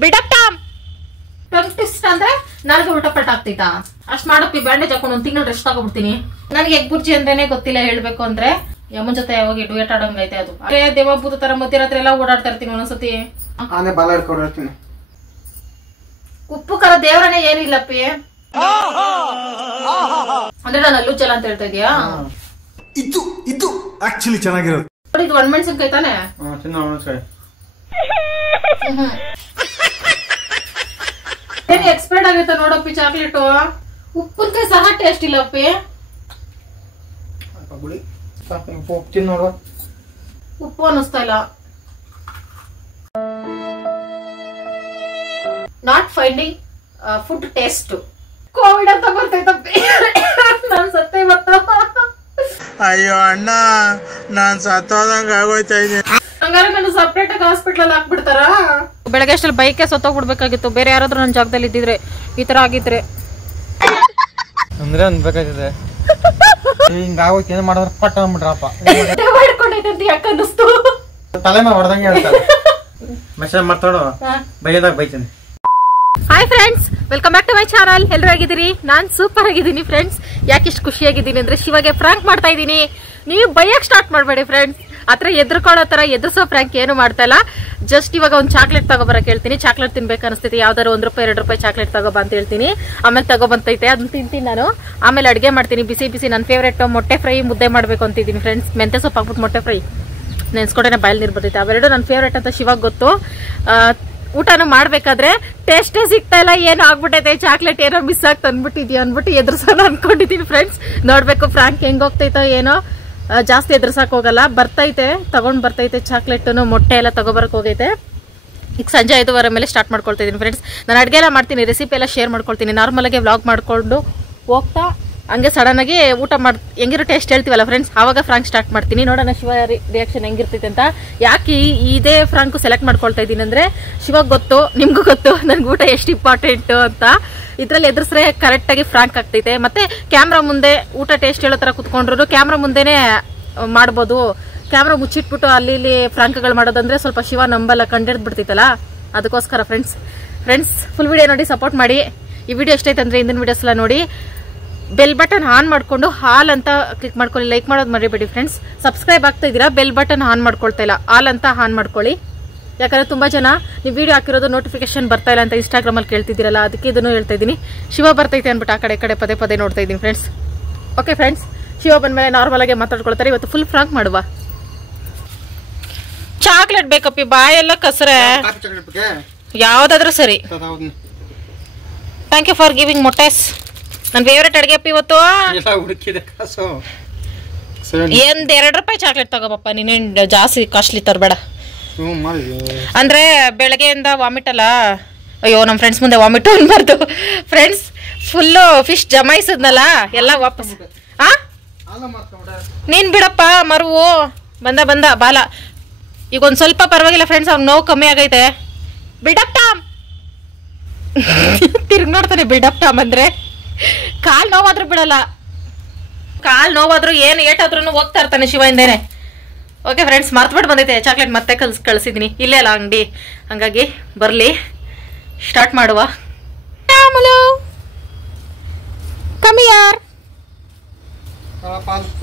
ಬಿಡಪ್ಪ tongue twist ಅಂದ್ರೆ ನಾಲ್ಗೆ ಉಲ್ಟಾ ಪಲ್ಟ ಆಗ್ತೈತಾ? ಅಷ್ಟ್ ಮಾಡಪ್ಪಿ, ಬ್ಯಾಂಡೇಜ್ ಹಾಕೊಂಡು ಒಂದ್ ತಿಂಗಳು ರೆಸ್ಟ್ ತಗೋಬಿಡ್ತೀನಿ. ನನಗೆ ಎಗ್ ಬುರ್ಜಿ ಅಂದ್ರೇನೆ ಗೊತ್ತಿಲ್ಲ ಹೇಳ್ಬೇಕು ಅಂದ್ರೆ. ಯಮನ್ ಜೊತೆ ಹೋಗಿ ಡುಯೆಟ್ ಆಡಂಗೈತೆ ಅದು. ಅದೇ ದೇವಭೂತ ತರ ಮಧ್ಯರಾತ್ರಿ ಎಲ್ಲ ಓಡಾಡ್ತಾ ಇರ್ತೀನಿ ಒಂದೊಂದ್ಸತಿ. ಆನೆ ಬಾಲ ಹಿಡ್ಕೊಂಡಿರ್ತೀನಿ. ಉಪ್ಪು ಖಾರ ದೇವರನೇ ಏನಿಲ್ಲಪ್ಪಿ. ಅಂದ್ರೆ ನಾನು ಅಲ್ಲೂ ಚಲ ಅಂತ ಹೇಳ್ತಾ ಇದೀಯಾ? ಇದು ಆಕ್ಚುಲಿ ಚೆನ್ನಾಗಿರೋದು. ಇದು ಒಣಮೆಣಸಿನ್ಕಾಯಿ ತಾನೆ? ಏನ್ ಎಕ್ಸ್ಪೈರ್ಡ್ ಆಗೈತೆ ನೋಡಪ್ಪಿ ಚಾಕ್ಲೇಟ್. ಉಪ್ಪಿನಕಾಯಿ ಸಹ ಟೇಸ್ಟ್ ಇಲ್ಲಪ್ಪಿ. ನೋಡುವ, ಉಪ್ಪು ಅನ್ನಿಸ್ತಾ ಇಲ್ಲ. Not finding food taste. Covid ಅಂತ ಬರ್ತೈತಪ್ಪಿ. ನಾನ್ ಸತ್ತೇ ಅಯ್ಯೋ ಅಣ್ಣ, ನಾನ್ ಸತ್ತೋದಂಗ ಆಗೋಯ್ತಾ ಇದೀನಿ. ಹಂಗಾರೆ ನಾನು ಸಪ್ರೇಟ್ ಆಗಿ ಹಾಸ್ಪಿಟಲ್ ಹಾಕ್ಬಿಡ್ತಾರ? ಬೆಳಗ್ಗೆ ಅಷ್ಟಲ್ಲಿ ಬೈಕೆ ಸತ್ತೋಗ್ಬಿಡ್ಬೇಕಾಗಿತ್ತು. ಬೇರೆ ಯಾರಾದ್ರೂ ನನ್ನ ಜಾಗದಲ್ಲಿ ಇದ್ದಿದ್ರೆ ಈ ತರ ಆಗಿದ್ರೆ ಅಂದ್ರೆ ಅನ್ಬೇಕಾಗಿದೆ. ಹಿಂಗಾಗೋಯ್ತು, ಏನ್ ಮಾಡಿದ್ರೆ ಪಟ್ಟ ಅಂದ್ಬಿಟ್ರಪ್ಪ. ಮಾಡ್ಕೊಂಡೈತೆ ಯಾಕೆ ಅನ್ನಿಸ್ತು? ತಲೆನ ಹೊಡೆದಂಗೆ ಹೇಳ್ತಾರೆ. ಮೆಸೇಜ್ ಮಾಡ್ತಾಡೋ, ಬೈಯದಾಗ ಬೈತೀನಿ. Hi friends, welcome back to my channel. ಎಲ್ಲರೂ ಆಗಿದ್ದೀರಿ? ನಾನ್ ಸೂಪರ್ ಆಗಿದ್ದೀನಿ ಫ್ರೆಂಡ್ಸ್. ಯಾಕೆ ಇಷ್ಟು ಖುಷಿಯಾಗಿದ್ದೀನಿ ಅಂದ್ರೆ ಶಿವಾಗೆ ಫ್ರಾಂಕ್ ಮಾಡ್ತಾ ಇದ್ದೀನಿ. ನೀವು ಬೈಯಕ್ ಸ್ಟಾರ್ಟ್ ಮಾಡಬೇಡಿ ಫ್ರೆಂಡ್ಸ್. ಆತರ ಎದ್ರಕೊಳ್ಳೋ ತರ ಎದುರಿಸೋ ಫ್ರಾಂಕ್ ಏನು ಮಾಡ್ತಾ ಇಲ್ಲ. ಜಸ್ಟ್ ಇವಾಗ ಒಂದು ಚಾಕ್ಲೇಟ್ ತಗೋಬರಕ್ ಹೇಳ್ತೀನಿ. ಚಾಕ್ಲೇಟ್ ತಿನ್ಬೇಕು ಅನಿಸ್ತೈತಿ. ಯಾವ್ದಾರು ₹1 ₹2 ಚಾಕ್ಲೇಟ್ ತಗೋಬ ಅಂತ ಹೇಳ್ತೀನಿ. ಆಮೇಲೆ ತಗೋಬಂತೈತೆ, ಅದನ್ನ ತಿಂತೀನಿ ನಾನು. ಆಮೇಲೆ ಅಡುಗೆ ಮಾಡ್ತೀನಿ ಬಿಸಿ ಬಿಸಿ. ನನ್ನ ಫೇವ್ರೇಟ್ ಮೊಟ್ಟೆ ಫ್ರೈ ಮುದ್ದೆ ಮಾಡ್ಬೇಕು ಅಂತಿದ್ದೀನಿ ಫ್ರೆಂಡ್ಸ್. ಮೆಂತೆ ಸೊಪ್ಪು ಹಾಕ್ಬಿಟ್ಟು ಮೊಟ್ಟೆ ಫ್ರೈ ನೆನ್ಸ್ಕೊಟ್ಟೆ ಬಾಯಲ್ಲಿ ನೀರು ಬರ್ತೈತೆ. ಅವೆರಡು ನನ್ನ ಫೇವ್ರೇಟ್ ಅಂತ ಶಿವಾಗ ಗೊತ್ತು. ಊಟನೂ ಮಾಡ್ಬೇಕಾದ್ರೆ ಟೇಸ್ಟೇ ಸಿಗ್ತಾ ಇಲ್ಲ, ಏನೋ ಆಗ್ಬಿಟ್ಟೈತೆ, ಚಾಕ್ಲೇಟ್ ಏನೋ ಮಿಸ್ ಆಗಿ ತಂದ್ಬಿಟ್ಟಿದ್ಯಾ ಅಂದ್ಬಿಟ್ಟು ಎದುರ್ಸೋಣ ಅನ್ಕೊಂಡಿದ್ದೀನಿ ಫ್ರೆಂಡ್ಸ್. ನೋಡ್ಬೇಕು ಫ್ರಾಂಕ್ ಹೆಂಗ್ ಹೋಗ್ತೈತೋ ಏನೋ. ಜಾಸ್ತಿ ಎದುರ್ಸಕ್ ಹೋಗಲ್ಲ, ಬರ್ತೈತೆ, ತಗೊಂಡ್ ಬರ್ತೈತೆ ಚಾಕ್ಲೇಟ್ ಮೊಟ್ಟೆ ಎಲ್ಲ ತಗೋಬರಕ್ ಹೋಗೈತೆ. ಈಗ ಸಂಜೆ 5:30 ಮೇಲೆ ಸ್ಟಾರ್ಟ್ ಮಾಡ್ಕೊಳ್ತಾ ಇದೀನಿ ಫ್ರೆಂಡ್ಸ್. ನಾನು ಅಡುಗೆ ಎಲ್ಲ ಮಾಡ್ತೀನಿ, ರೆಸಿಪಿ ಎಲ್ಲ ಶೇರ್ ಮಾಡ್ಕೊಳ್ತೀನಿ. ನಾರ್ಮಲ್ ಆಗಿ ವ್ಲಾಗ್ ಮಾಡ್ಕೊಂಡು ಹೋಗ್ತಾ ಹಂಗೆ ಸಡನ್ ಆಗಿ ಊಟ ಹೆಂಗಿರೋ ಟೇಸ್ಟ್ ಹೇಳ್ತೀವಲ್ಲ ಫ್ರೆಂಡ್ಸ್, ಆವಾಗ ಫ್ರಾಂಕ್ ಸ್ಟಾರ್ಟ್ ಮಾಡ್ತೀನಿ. ನೋಡೋಣ ಶಿವ ರಿಯಾಕ್ಷನ್ ಹೆಂಗಿರ್ತೈತೆ ಅಂತ. ಯಾಕೆ ಇದೇ ಫ್ರಾಂಕ್ ಸೆಲೆಕ್ಟ್ ಮಾಡ್ಕೊಳ್ತಾ ಇದ್ದೀನಿ ಅಂದ್ರೆ, ಶಿವಾಗ ಗೊತ್ತು, ನಿಮ್ಗೂ ಗೊತ್ತು ನನ್ಗೆ ಊಟ ಎಷ್ಟು ಇಂಪಾರ್ಟೆಂಟ್ ಅಂತ. ಇದ್ರಲ್ಲಿ ಎದುರಿಸ್ರೆ ಕರೆಕ್ಟ್ ಆಗಿ ಫ್ರಾಂಕ್ ಆಗ್ತೈತೆ. ಮತ್ತೆ ಕ್ಯಾಮ್ರಾ ಮುಂದೆ ಊಟ ಟೇಸ್ಟ್ ಹೇಳೋ ತರ ಕುತ್ಕೊಂಡ್ರು ಕ್ಯಾಮ್ರಾ ಮುಂದೆನೆ ಮಾಡ್ಬೋದು. ಕ್ಯಾಮ್ರಾ ಮುಚ್ಚಿಟ್ಬಿಟ್ಟು ಅಲ್ಲಿ ಇಲ್ಲಿ ಫ್ರಾಂಕ್ಗಳು ಮಾಡೋದಂದ್ರೆ ಸ್ವಲ್ಪ ಶಿವ ನಂಬಲ್ಲ, ಕಂಡಿಡ್ದು ಬಿಡ್ತೈತಲ್ಲ. ಅದಕ್ಕೋಸ್ಕರ ಫ್ರೆಂಡ್ಸ್ ಫುಲ್ ವಿಡಿಯೋ ನೋಡಿ ಸಪೋರ್ಟ್ ಮಾಡಿ. ಈ ವಿಡಿಯೋ ಎಷ್ಟೈತೆ ಅಂದ್ರೆ ಹಿಂದಿನ ವಿಡಿಯೋಸ್ ಎಲ್ಲ ನೋಡಿ. ಬೆಲ್ ಬಟನ್ ಆನ್ ಮಾಡ್ಕೊಂಡು ಹಾಲ್ ಅಂತ ಕ್ಲಿಕ್ ಮಾಡ್ಕೊಳ್ಳಿ. ಲೈಕ್ ಮಾಡೋದು ಮರಿಬೇಡಿ ಫ್ರೆಂಡ್ಸ್. ಸಬ್ಸ್ಕ್ರೈಬ್ ಆಗ್ತಾ ಇದ್ದೀರಾ, ಬೆಲ್ ಬಟನ್ ಆನ್ ಮಾಡ್ಕೊಳ್ತಾ ಇಲ್ಲ, ಹಾಲ್ ಅಂತ ಆನ್ ಮಾಡ್ಕೊಳ್ಳಿ. ಯಾಕಂದ್ರೆ ತುಂಬಾ ಜನ ನೀವು ವಿಡಿಯೋ ಹಾಕಿರೋದು ನೋಟಿಫಿಕೇಶನ್ ಬರ್ತಾ ಇಲ್ಲ ಅಂತ ಇನ್ಸ್ಟಾಗ್ರಾಮ್ ಅಲ್ಲಿ ಕೇಳ್ತಿದ್ದೀರಲ್ಲ, ಅದಕ್ಕೆ ಇದನ್ನು ಹೇಳ್ತಾ ಇದ್ದೀನಿ. ಶಿವ ಬರ್ತೈತೆ ಅನ್ಬಿಟ್ಟು ಆ ಕಡೆ ಪದೇ ಪದೇ ನೋಡ್ತಾ ಇದ್ದೀನಿ ಫ್ರೆಂಡ್ಸ್. ಓಕೆ ಫ್ರೆಂಡ್ಸ್, ಶಿವ ಬಂದ್ಮೇಲೆ ನಾರ್ಮಲ್ ಆಗಿ ಮಾತಾಡ್ಕೊಳ್ತಾರೆ. ಇವತ್ತು ಫುಲ್ ಫ್ರಾಂಕ್ ಮಾಡುವ. ಚಾಕ್ಲೇಟ್ ಬೇಕಪ್ಪಿ, ಬಾಯೆಲ್ಲ ಕಸರೆ. ಯಾವ್ದಾದ್ರೂ ಸರಿ. ಥ್ಯಾಂಕ್ ಯು ಫಾರ್ ಗಿವಿಂಗ್ ಮೊಟ್ಟೆಸ್. ನನ್ನ ಫೇವ್ರೇಟ್ ಅಡುಗೆ ಅಪ್ಪಿ ಇವತ್ತು. ₹2 ಚಾಕ್ಲೇಟ್ ತಗೋಬಪ್ಪ, ನೀನೇನ್ ಜಾಸ್ತಿ ಕಾಸ್ಟ್ಲಿ ತರಬೇಡ. ಅಂದ್ರೆ ಬೆಳಗ್ಗೆಯಿಂದ ವಾಮಿಟ್ ಅಲ್ಲ. ಅಯ್ಯೋ, ನಮ್ಮ ಫ್ರೆಂಡ್ಸ್ ಮುಂದೆ ವಾಮಿಟ್ ಅನ್ಬಾರ್ದು ಫ್ರೆಂಡ್ಸ್. ಫುಲ್ಲು ಫಿಶ್ ಜಮಾಯಿಸಿದ್ನಲ್ಲ ಎಲ್ಲ ವಾಪಸ್. ನೀನ್ ಬಿಡಪ್ಪ ಮರುವು. ಬಂದ ಬಾಲ ಈಗ ಒಂದ್ ಸ್ವಲ್ಪ ಪರವಾಗಿಲ್ಲ ಫ್ರೆಂಡ್ಸ್. ಅವ್ನು ನೋವು ಕಮ್ಮಿ ಆಗೈತೆ. ಬಿಡಪ್ ಟಾಮ್ ತಿರ್ಗಿ ನೋಡ್ತಾನೆ. ಬಿಡಪ್ ಟಾಮ್ ಅಂದ್ರೆ ಕಾಲ್ ನೋವಾದ್ರೂ ಬಿಡಲ್ಲ. ಕಾಲ್ ನೋವಾದ್ರೂ ಏನು ಏಟಾದ್ರೂ ಹೋಗ್ತಾ ಇರ್ತಾನೆ ಶಿವ ಹಿಂದೇನೆ. ಓಕೆ ಫ್ರೆಂಡ್ಸ್, ಮರ್ತ್ಬಿಟ್ಟು ಬಂದೈತೆ ಚಾಕ್ಲೇಟ್ ಮತ್ತೆ ಕಳಿಸಿದೀನಿ. ಇಲ್ಲೇ ಅಲ್ಲ ಅಂಗಡಿ, ಹಂಗಾಗಿ ಬರ್ಲಿ ಸ್ಟಾರ್ಟ್ ಮಾಡುವ. ಕಮ್ಮಿ ಯಾರ್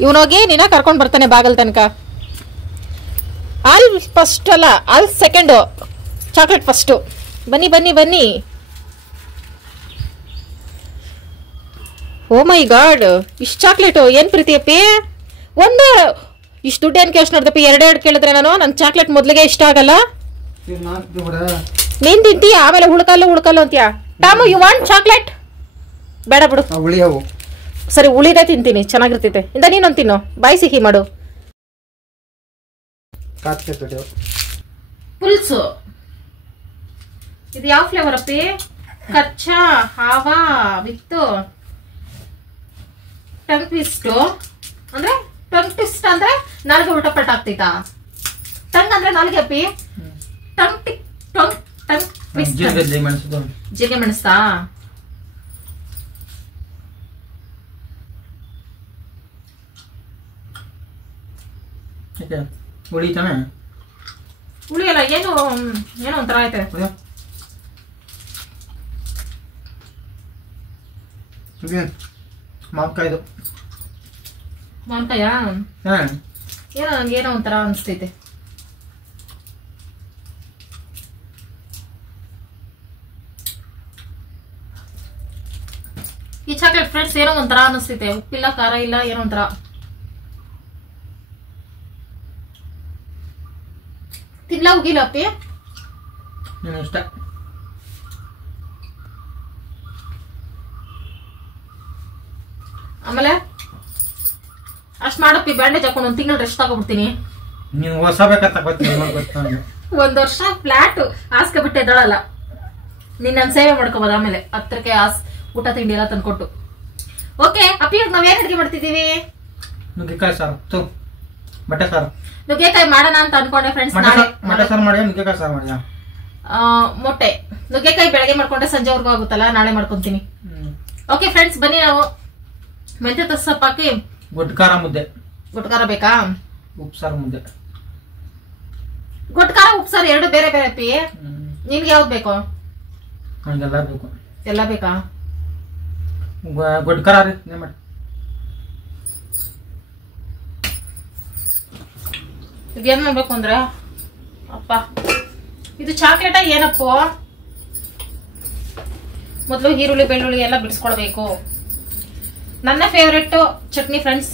ಇವನೋಗಿ ನೀನ ಕರ್ಕೊಂಡ್ ಬರ್ತಾನೆ ಬಾಗಲ್ ತನಕ. ಆಲ್ ಫಸ್ಟ್ ಅಲ್ಲ, ಆಲ್ ಸೆಕೆಂಡು, ಚಾಕ್ಲೇಟ್ ಫಸ್ಟು. ಬನ್ನಿ. ಓ ಮೈ ಗಾಡ್, ಇಷ್ಟು ಚಾಕ್ಲೇಟು ಏನ್ ಪ್ರೀತಿಯಪ್ಪಿ? ಒಂದು ಇಷ್ಟು ದುಡ್ಡು ಏನ್ ಕೇಳಿಸ್ ನೋಡ್ದಪ್ಪಿ? 2 ಕೇಳಿದ್ರೆ ನಾನು ನನ್ ಚಾಕ್ಲೇಟ್ ಮೊದ್ಲಿಗೆ ಇಷ್ಟ ಆಗಲ್ಲ. ನೀನ್ ತಿಂತೀಯ ಆಮೇಲೆ ಉಳ್ಕಲ್ಲು ಅಂತೀಯ. Tom you want chocolate? ಬೇಡ ಬಿಡು. ಸರಿ, ಉಳಿದೇ ತಿಂತೀನಿ, ಚೆನ್ನಾಗಿರ್ತೈತೆ. ಇಂದ ನೀನೊಂದು ತಿನ್ನು, ಬಾಯಿ ಸಿಹಿ ಮಾಡು. ಪುಲ್ಸು ಇದು ಯಾವ ಫ್ಲೇವರ್ ಅಪ್ಪಿ? ಕಚ್ಚಾ ಹಾವಾ ವಿತ್ತು ಟಂಗ್ ಟ್ವಿಸ್ಟ್. ಅಂದ್ರೆ ಟಂಗ್ ಟ್ವಿಸ್ಟ್ ಅಂದ್ರೆ ನಾಲ್ಗೆ ಉಲ್ಟಾ ಪಲ್ಟ ಆಗ್ತೈತಾ? ಟಂಗ್ ಅಂದ್ರೆ ನಾಲ್ಗೆ ಅಪ್ಪಿ. ಟಂಗ್ ಟ್ವಿಸ್ಟ್ ಜೀರಿಗೆ ಮೆಣಸ್ತಾ? ಉಳಿತಾನೆ? ಉಳಿಯಲ್ಲ, ಏನೋ ಒಂಥರ ಆಯ್ತು. ಮಾವಿನಕಾಯ್ದು ಮಾನ್ಕಾಯ ಏನೋ ನನ್ಗೇನೋ ಒಂಥರ ಅನಿಸ್ತೈತೆ. ಈ ಚಾಕ್ಲೇಟ್ ಫ್ರೆಂಡ್ಸ್ ಏನೋ ಒಂಥರ ಅನಿಸ್ತೈತೆ, ಉಪ್ಪಿಲ್ಲ ಖಾರ ಇಲ್ಲ, ಏನೋ ಒಂಥರ. ತಿನ್ಲ ಹೋಗಿಲ್ಲ ಅಪ್ಪಿ, ನೀನು ಇಷ್ಟ. ಆಮೇಲೆ ಅಷ್ಟ್ ಮಾಡಪ್ಪಿ, ಬ್ಯಾಂಡೇಜ್ ಹಾಕೊಂಡು 1 ತಿಂಗಳು ರೆಸ್ಟ್ ತಗೋಬಿಡ್ತೀನಿ. ನೀವು ಹೊಸ ಬೇಕಂತ ಗೊತ್ತಿಲ್ಲ. 1 ವರ್ಷ ಫ್ಲಾಟ್ ಹಾಸ್ಕೆ ಬಿಟ್ಟು ಎದ್ದಳಲ್ಲ. ನೀನ್ ನನ್ ಸೇವೆ ಮಾಡ್ಕೋಬೋದು ಆಮೇಲೆ ಹತ್ರಕ್ಕೆ ಊಟ ತಿಂಡಿ ಎಲ್ಲ ತಂದ್ಕೊಟ್ಟು. ಓಕೆ ಅಪ್ಪಿ, ಇವಾಗ ನಾವೇನ್ ಅಡಿಗೆ ಮಾಡ್ತಿದೀವಿ? ನುಗ್ಗೆಕಾಯಿ ಸಾರು, ಬಟ್ಟೆ ಸಾರು. ನುಗ್ಗೆಕಾಯಿ ಮಾಡೋಣ ಅಂತ ಅನ್ಕೊಂಡೆ ಫ್ರೆಂಡ್ಸ್. ಮೊಟ್ಟೆ ಸಾರು ಮಾಡಿ, ನುಗ್ಗೆಕಾಯಿ ಸಾರು ಮಾಡಿ. ಮೊಟ್ಟೆ ನುಗ್ಗೆಕಾಯಿ ಬೆಳಗ್ಗೆ ಮಾಡ್ಕೊಂಡ್ರೆ ಸಂಜೆವರೆಗೂ ಆಗುತ್ತಲ್ಲ, ನಾಳೆ ಮಾಡ್ಕೊಂತೀನಿ. ಓಕೆ ಫ್ರೆಂಡ್ಸ್, ಬನ್ನಿ ನಾವು ಮೆಂತ್ಯ ಸೊಪ್ಪು ಹಾಕಿ ಗೊಡ್ಕಾರ ಮುದ್ದೆ. ಗೊಟ್ಕಾರ ಬೇಕಾ? ಉಪ್ಸಾರು ಮುದ್ದೆ. ಗೊಟ್ಕಾರ ಉಪ್ಸಾರು ಎರಡು ಬೇರೆ ಬೇರೆ ಅಪ್ಪಿ. ನಿನ್ಗೆ ಯಾವ್ದು ಬೇಕು? ನನಗೆಲ್ಲ ಬೇಕು. ಎಲ್ಲ ಬೇಕಾ? ಗೊಡ್ಕಾರ ರೀ ಮಾಡಿ. ಈಗ ಏನ್ ಮಾಡ್ಬೇಕು ಅಂದ್ರೆ, ಅಪ್ಪ ಇದು ಚಾಕ್ಲೇಟ ಏನಪ್ಪು? ಮೊದಲು ಈರುಳ್ಳಿ ಬೆಳ್ಳುಳ್ಳಿ ಎಲ್ಲ ಬಿಡಿಸ್ಕೊಳ್ಬೇಕು. ನನ್ನ ಫೇವ್ರೆಟ್ ಚಟ್ನಿ ಫ್ರೆಂಡ್ಸ್,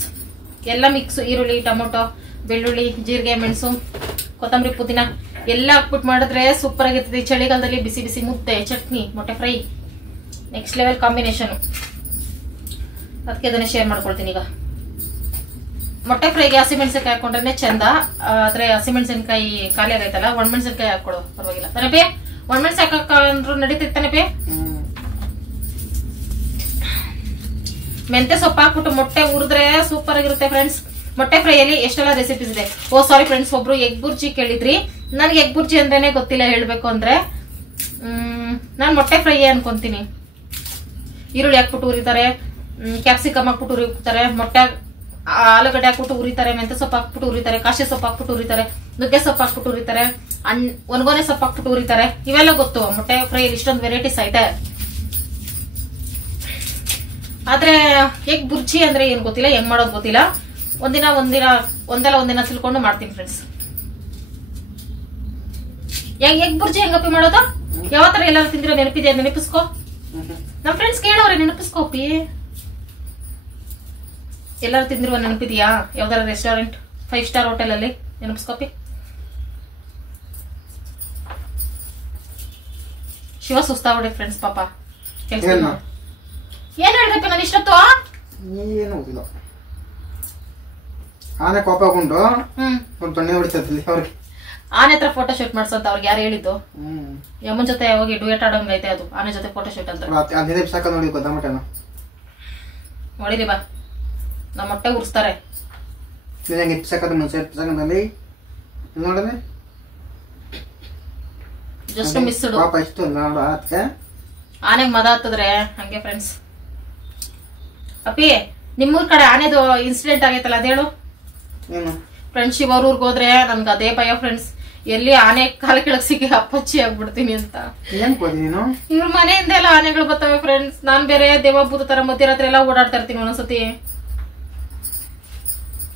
ಎಲ್ಲ ಮಿಕ್ಸ್, ಈರುಳ್ಳಿ ಟೊಮೊಟೊ ಬೆಳ್ಳುಳ್ಳಿ ಜೀರಿಗೆ ಮೆಣಸು ಕೊತ್ತಂಬರಿ ಪುದೀನ ಎಲ್ಲ ಹಾಕ್ಬಿಟ್ಟು ಮಾಡಿದ್ರೆ ಸೂಪರ್ ಆಗಿರ್ತದೆ. ಚಳಿಗಾಲದಲ್ಲಿ ಬಿಸಿ ಬಿಸಿ ಮುದ್ದೆ ಚಟ್ನಿ ಮೊಟ್ಟೆ ಫ್ರೈ ನೆಕ್ಸ್ಟ್ ಲೆವೆಲ್ ಕಾಂಬಿನೇಷನ್. ಅದಕ್ಕೆ ಅದನ್ನೇ ಶೇರ್ ಮಾಡ್ಕೊಳ್ತೀನಿ. ಈಗ ಮೊಟ್ಟೆ ಫ್ರೈಗೆ ಹಸಿಮೆಣಸಿನಕಾಯಿ ಹಾಕೊಂಡ್ರೆ ಚಂದ. ಆದ್ರೆ ಹಸಿಮೆಣಸಿನಕಾಯಿ ಖಾಲಿ ಆಗೈತಲ್ಲ, ಒಣಮೆಣಸಿನಕಾಯಿ ಹಾಕೊಡು ಪರವಾಗಿಲ್ಲ ತಾನೆ. ಒಣಮೆಣಸಿನಕಾಯಿ ಹಾಕೊಂಡ್ರು ನಡೀತಿರ್ತಾನೆ. ಮೆಂತ್ಯ ಸೊಪ್ಪು ಹಾಕ್ಬಿಟ್ಟು ಮೊಟ್ಟೆ ಹುರಿದ್ರೆ ಸೂಪರ್ ಆಗಿರುತ್ತೆ ಫ್ರೆಂಡ್ಸ್. ಮೊಟ್ಟೆ ಫ್ರೈ ಅಲ್ಲಿ ಎಷ್ಟೆಲ್ಲ ರೆಸಿಪೀಸ್ ಇದೆ. ಓ ಸಾರಿ ಫ್ರೆಂಡ್ಸ್, ಒಬ್ರು ಎಗ್ ಬುರ್ಜಿ ಕೇಳಿದ್ರಿ. ನನ್ಗೆ ಎಗ್ ಬುರ್ಜಿ ಅಂದ್ರೇನೆ ಗೊತ್ತಿಲ್ಲ ಹೇಳ್ಬೇಕು ಅಂದ್ರೆ. ನಾನ್ ಮೊಟ್ಟೆ ಫ್ರೈ ಅನ್ಕೊಂತೀನಿ. ಈರುಳ್ಳಿ ಹಾಕ್ಬಿಟ್ಟು ಉರಿತಾರೆ, ಕ್ಯಾಪ್ಸಿಕಮ್ ಹಾಕ್ಬಿಟ್ಟು ಉರಿತಾರೆ, ಮೊಟ್ಟೆ ಆಲೂಗಡ್ಡೆ ಹಾಕ್ಬಿಟ್ಟು ಉರಿತಾರೆ, ಮೆಂತ್ಯ ಸೊಪ್ಪು ಹಾಕ್ಬಿಟ್ಟು ಉರಿತಾರೆ, ಕಾಶಿ ಸೊಪ್ಪು ಹಾಕ್ಬಿಟ್ಟು ಉರಿತಾರೆ, ನುಗ್ಗೆ ಸೊಪ್ಪು ಹಾಕ್ಬಿಟ್ಟು ಉರಿತಾರೆ, ಒಣಗೊನೆ ಸೊಪ್ಪು ಹಾಕ್ಬಿಟ್ಟು ಉರಿತಾರೆ. ಇವೆಲ್ಲ ಗೊತ್ತು. ಮೊಟ್ಟೆ ಫ್ರೈ ಇಷ್ಟೊಂದು ವೆರೈಟೀಸ್ ಐತೆ. ಆದ್ರೆ ಎಗ್ ಬುರ್ಜಿ ಅಂದ್ರೆ ಏನ್ ಗೊತ್ತಿಲ್ಲ, ಹೆಂಗ್ ಮಾಡೋದು ಗೊತ್ತಿಲ್ಲ. ಒಂದಿನ ತಿಳ್ಕೊಂಡು ಮಾಡ್ತೀನಿ ಫ್ರೆಂಡ್ಸ್. ಎಗ್ ಬುರ್ಜಿ ಹೆಂಗಪ್ಪಿ ಮಾಡೋದು? ಯಾವ ತರ ಎಲ್ಲಾರು ತಿಂದಿರೋ ನೆನಪಿದೆ? ನೆನಪಿಸ್ಕೋ. ನಮ್ ಫ್ರೆಂಡ್ಸ್ ಕೇಳೋರೆ, ನೆನಪಿಸ್ಕೋಪಿ. ಎಲ್ಲಾರು ತಿಂದಿರುವ ನೆನಪಿದ್ಯಾ? ಯಾವ್ದಾರ ರೆಸ್ಟೋರೆಂಟ್ 5 ಸ್ಟಾರ್ ಹೋಟೆಲ್ ಅಲ್ಲಿ ನೆನಪಿಸ್ಕೋಪಿ. ಶಿವ ಸುಸ್ತಾಗ್ಬಿಡಿ ಫ್ರೆಂಡ್ಸ್ ಪಾಪ. ಕೆಲ್ಸ ಏನ್ ಹೇಳ್ಬೇಕು ನಾನು ಇಷ್ಟೊತ್ತು? ಏನು ಗೊತ್ತಿಲ್ಲ. ಆನೆ ಕೋಪಗೊಂಡು ತೊಣ್ಣೆ ಹೊಡಿತೈತಿ ಅವ್ರಿಗೆ. ಆನೆ ಹತ್ರ ಫೋಟೋ ಶೂಟ್ ಮಾಡ್ಸಂತ ಅವ್ರಿಗೆ ಯಾರು ಹೇಳಿದ್ದು? ಯಮನ್ ಜೊತೆ ಹೋಗಿ ಡುಯೆಟ್ ಆಡಂಗ್ ಐತೆ ಅದು. ಆನೆ ಜೊತೆ ಫೋಟೋ ಶೂಟ್ ಅಂತ ನೋಡಿ ಗೊತ್ತಾಮಟನ ನೋಡಿರಿ ಬಾ. ನಮ್ಮ ಮೊಟ್ಟೆ ಉರ್ಸ್ತಾರೆ. ಜಸ್ಟ್ ಮಿಸ್ ಆನೆಗ್ ಮದ ಹತ್ತದ್ರೆ ಹಂಗೆ ಫ್ರೆಂಡ್ಸ್. ಅಪ್ಪಿ, ನಿಮ್ಮೂರ್ ಕಡೆ ಆನೆದು ಇನ್ಸಿಡೆಂಟ್ ಆಗೈತಲ್ಲ ಅದೇಳು. ಫ್ರೆಂಡ್ಸ್, ಶಿವ ಊರ್ಗ್ ಹೋದ್ರೆ ನನ್ಗೆ ಅದೇ ಭಯ ಫ್ರೆಂಡ್ಸ್. ಎಲ್ಲಿ ಆನೆ ಕಾಲ ಕೆಳಗ್ ಸಿಕ್ಕಿ ಅಪ್ಪಚ್ಚಿ ಆಗ್ಬಿಡ್ತೀನಿ ಅಂತ. ಇವ್ರ ಮನೆಯಿಂದ ಎಲ್ಲ ಆನೆಗಳು ಬರ್ತವೆ ಫ್ರೆಂಡ್ಸ್. ನಾನ್ ಬೇರೆ ದೇವಭೂತ ತರ ಮಧ್ಯರಾತ್ರಿ ಎಲ್ಲ ಓಡಾಡ್ತಾ ಇರ್ತೀನಿ ಒಂದೊಂದ್ಸತಿ.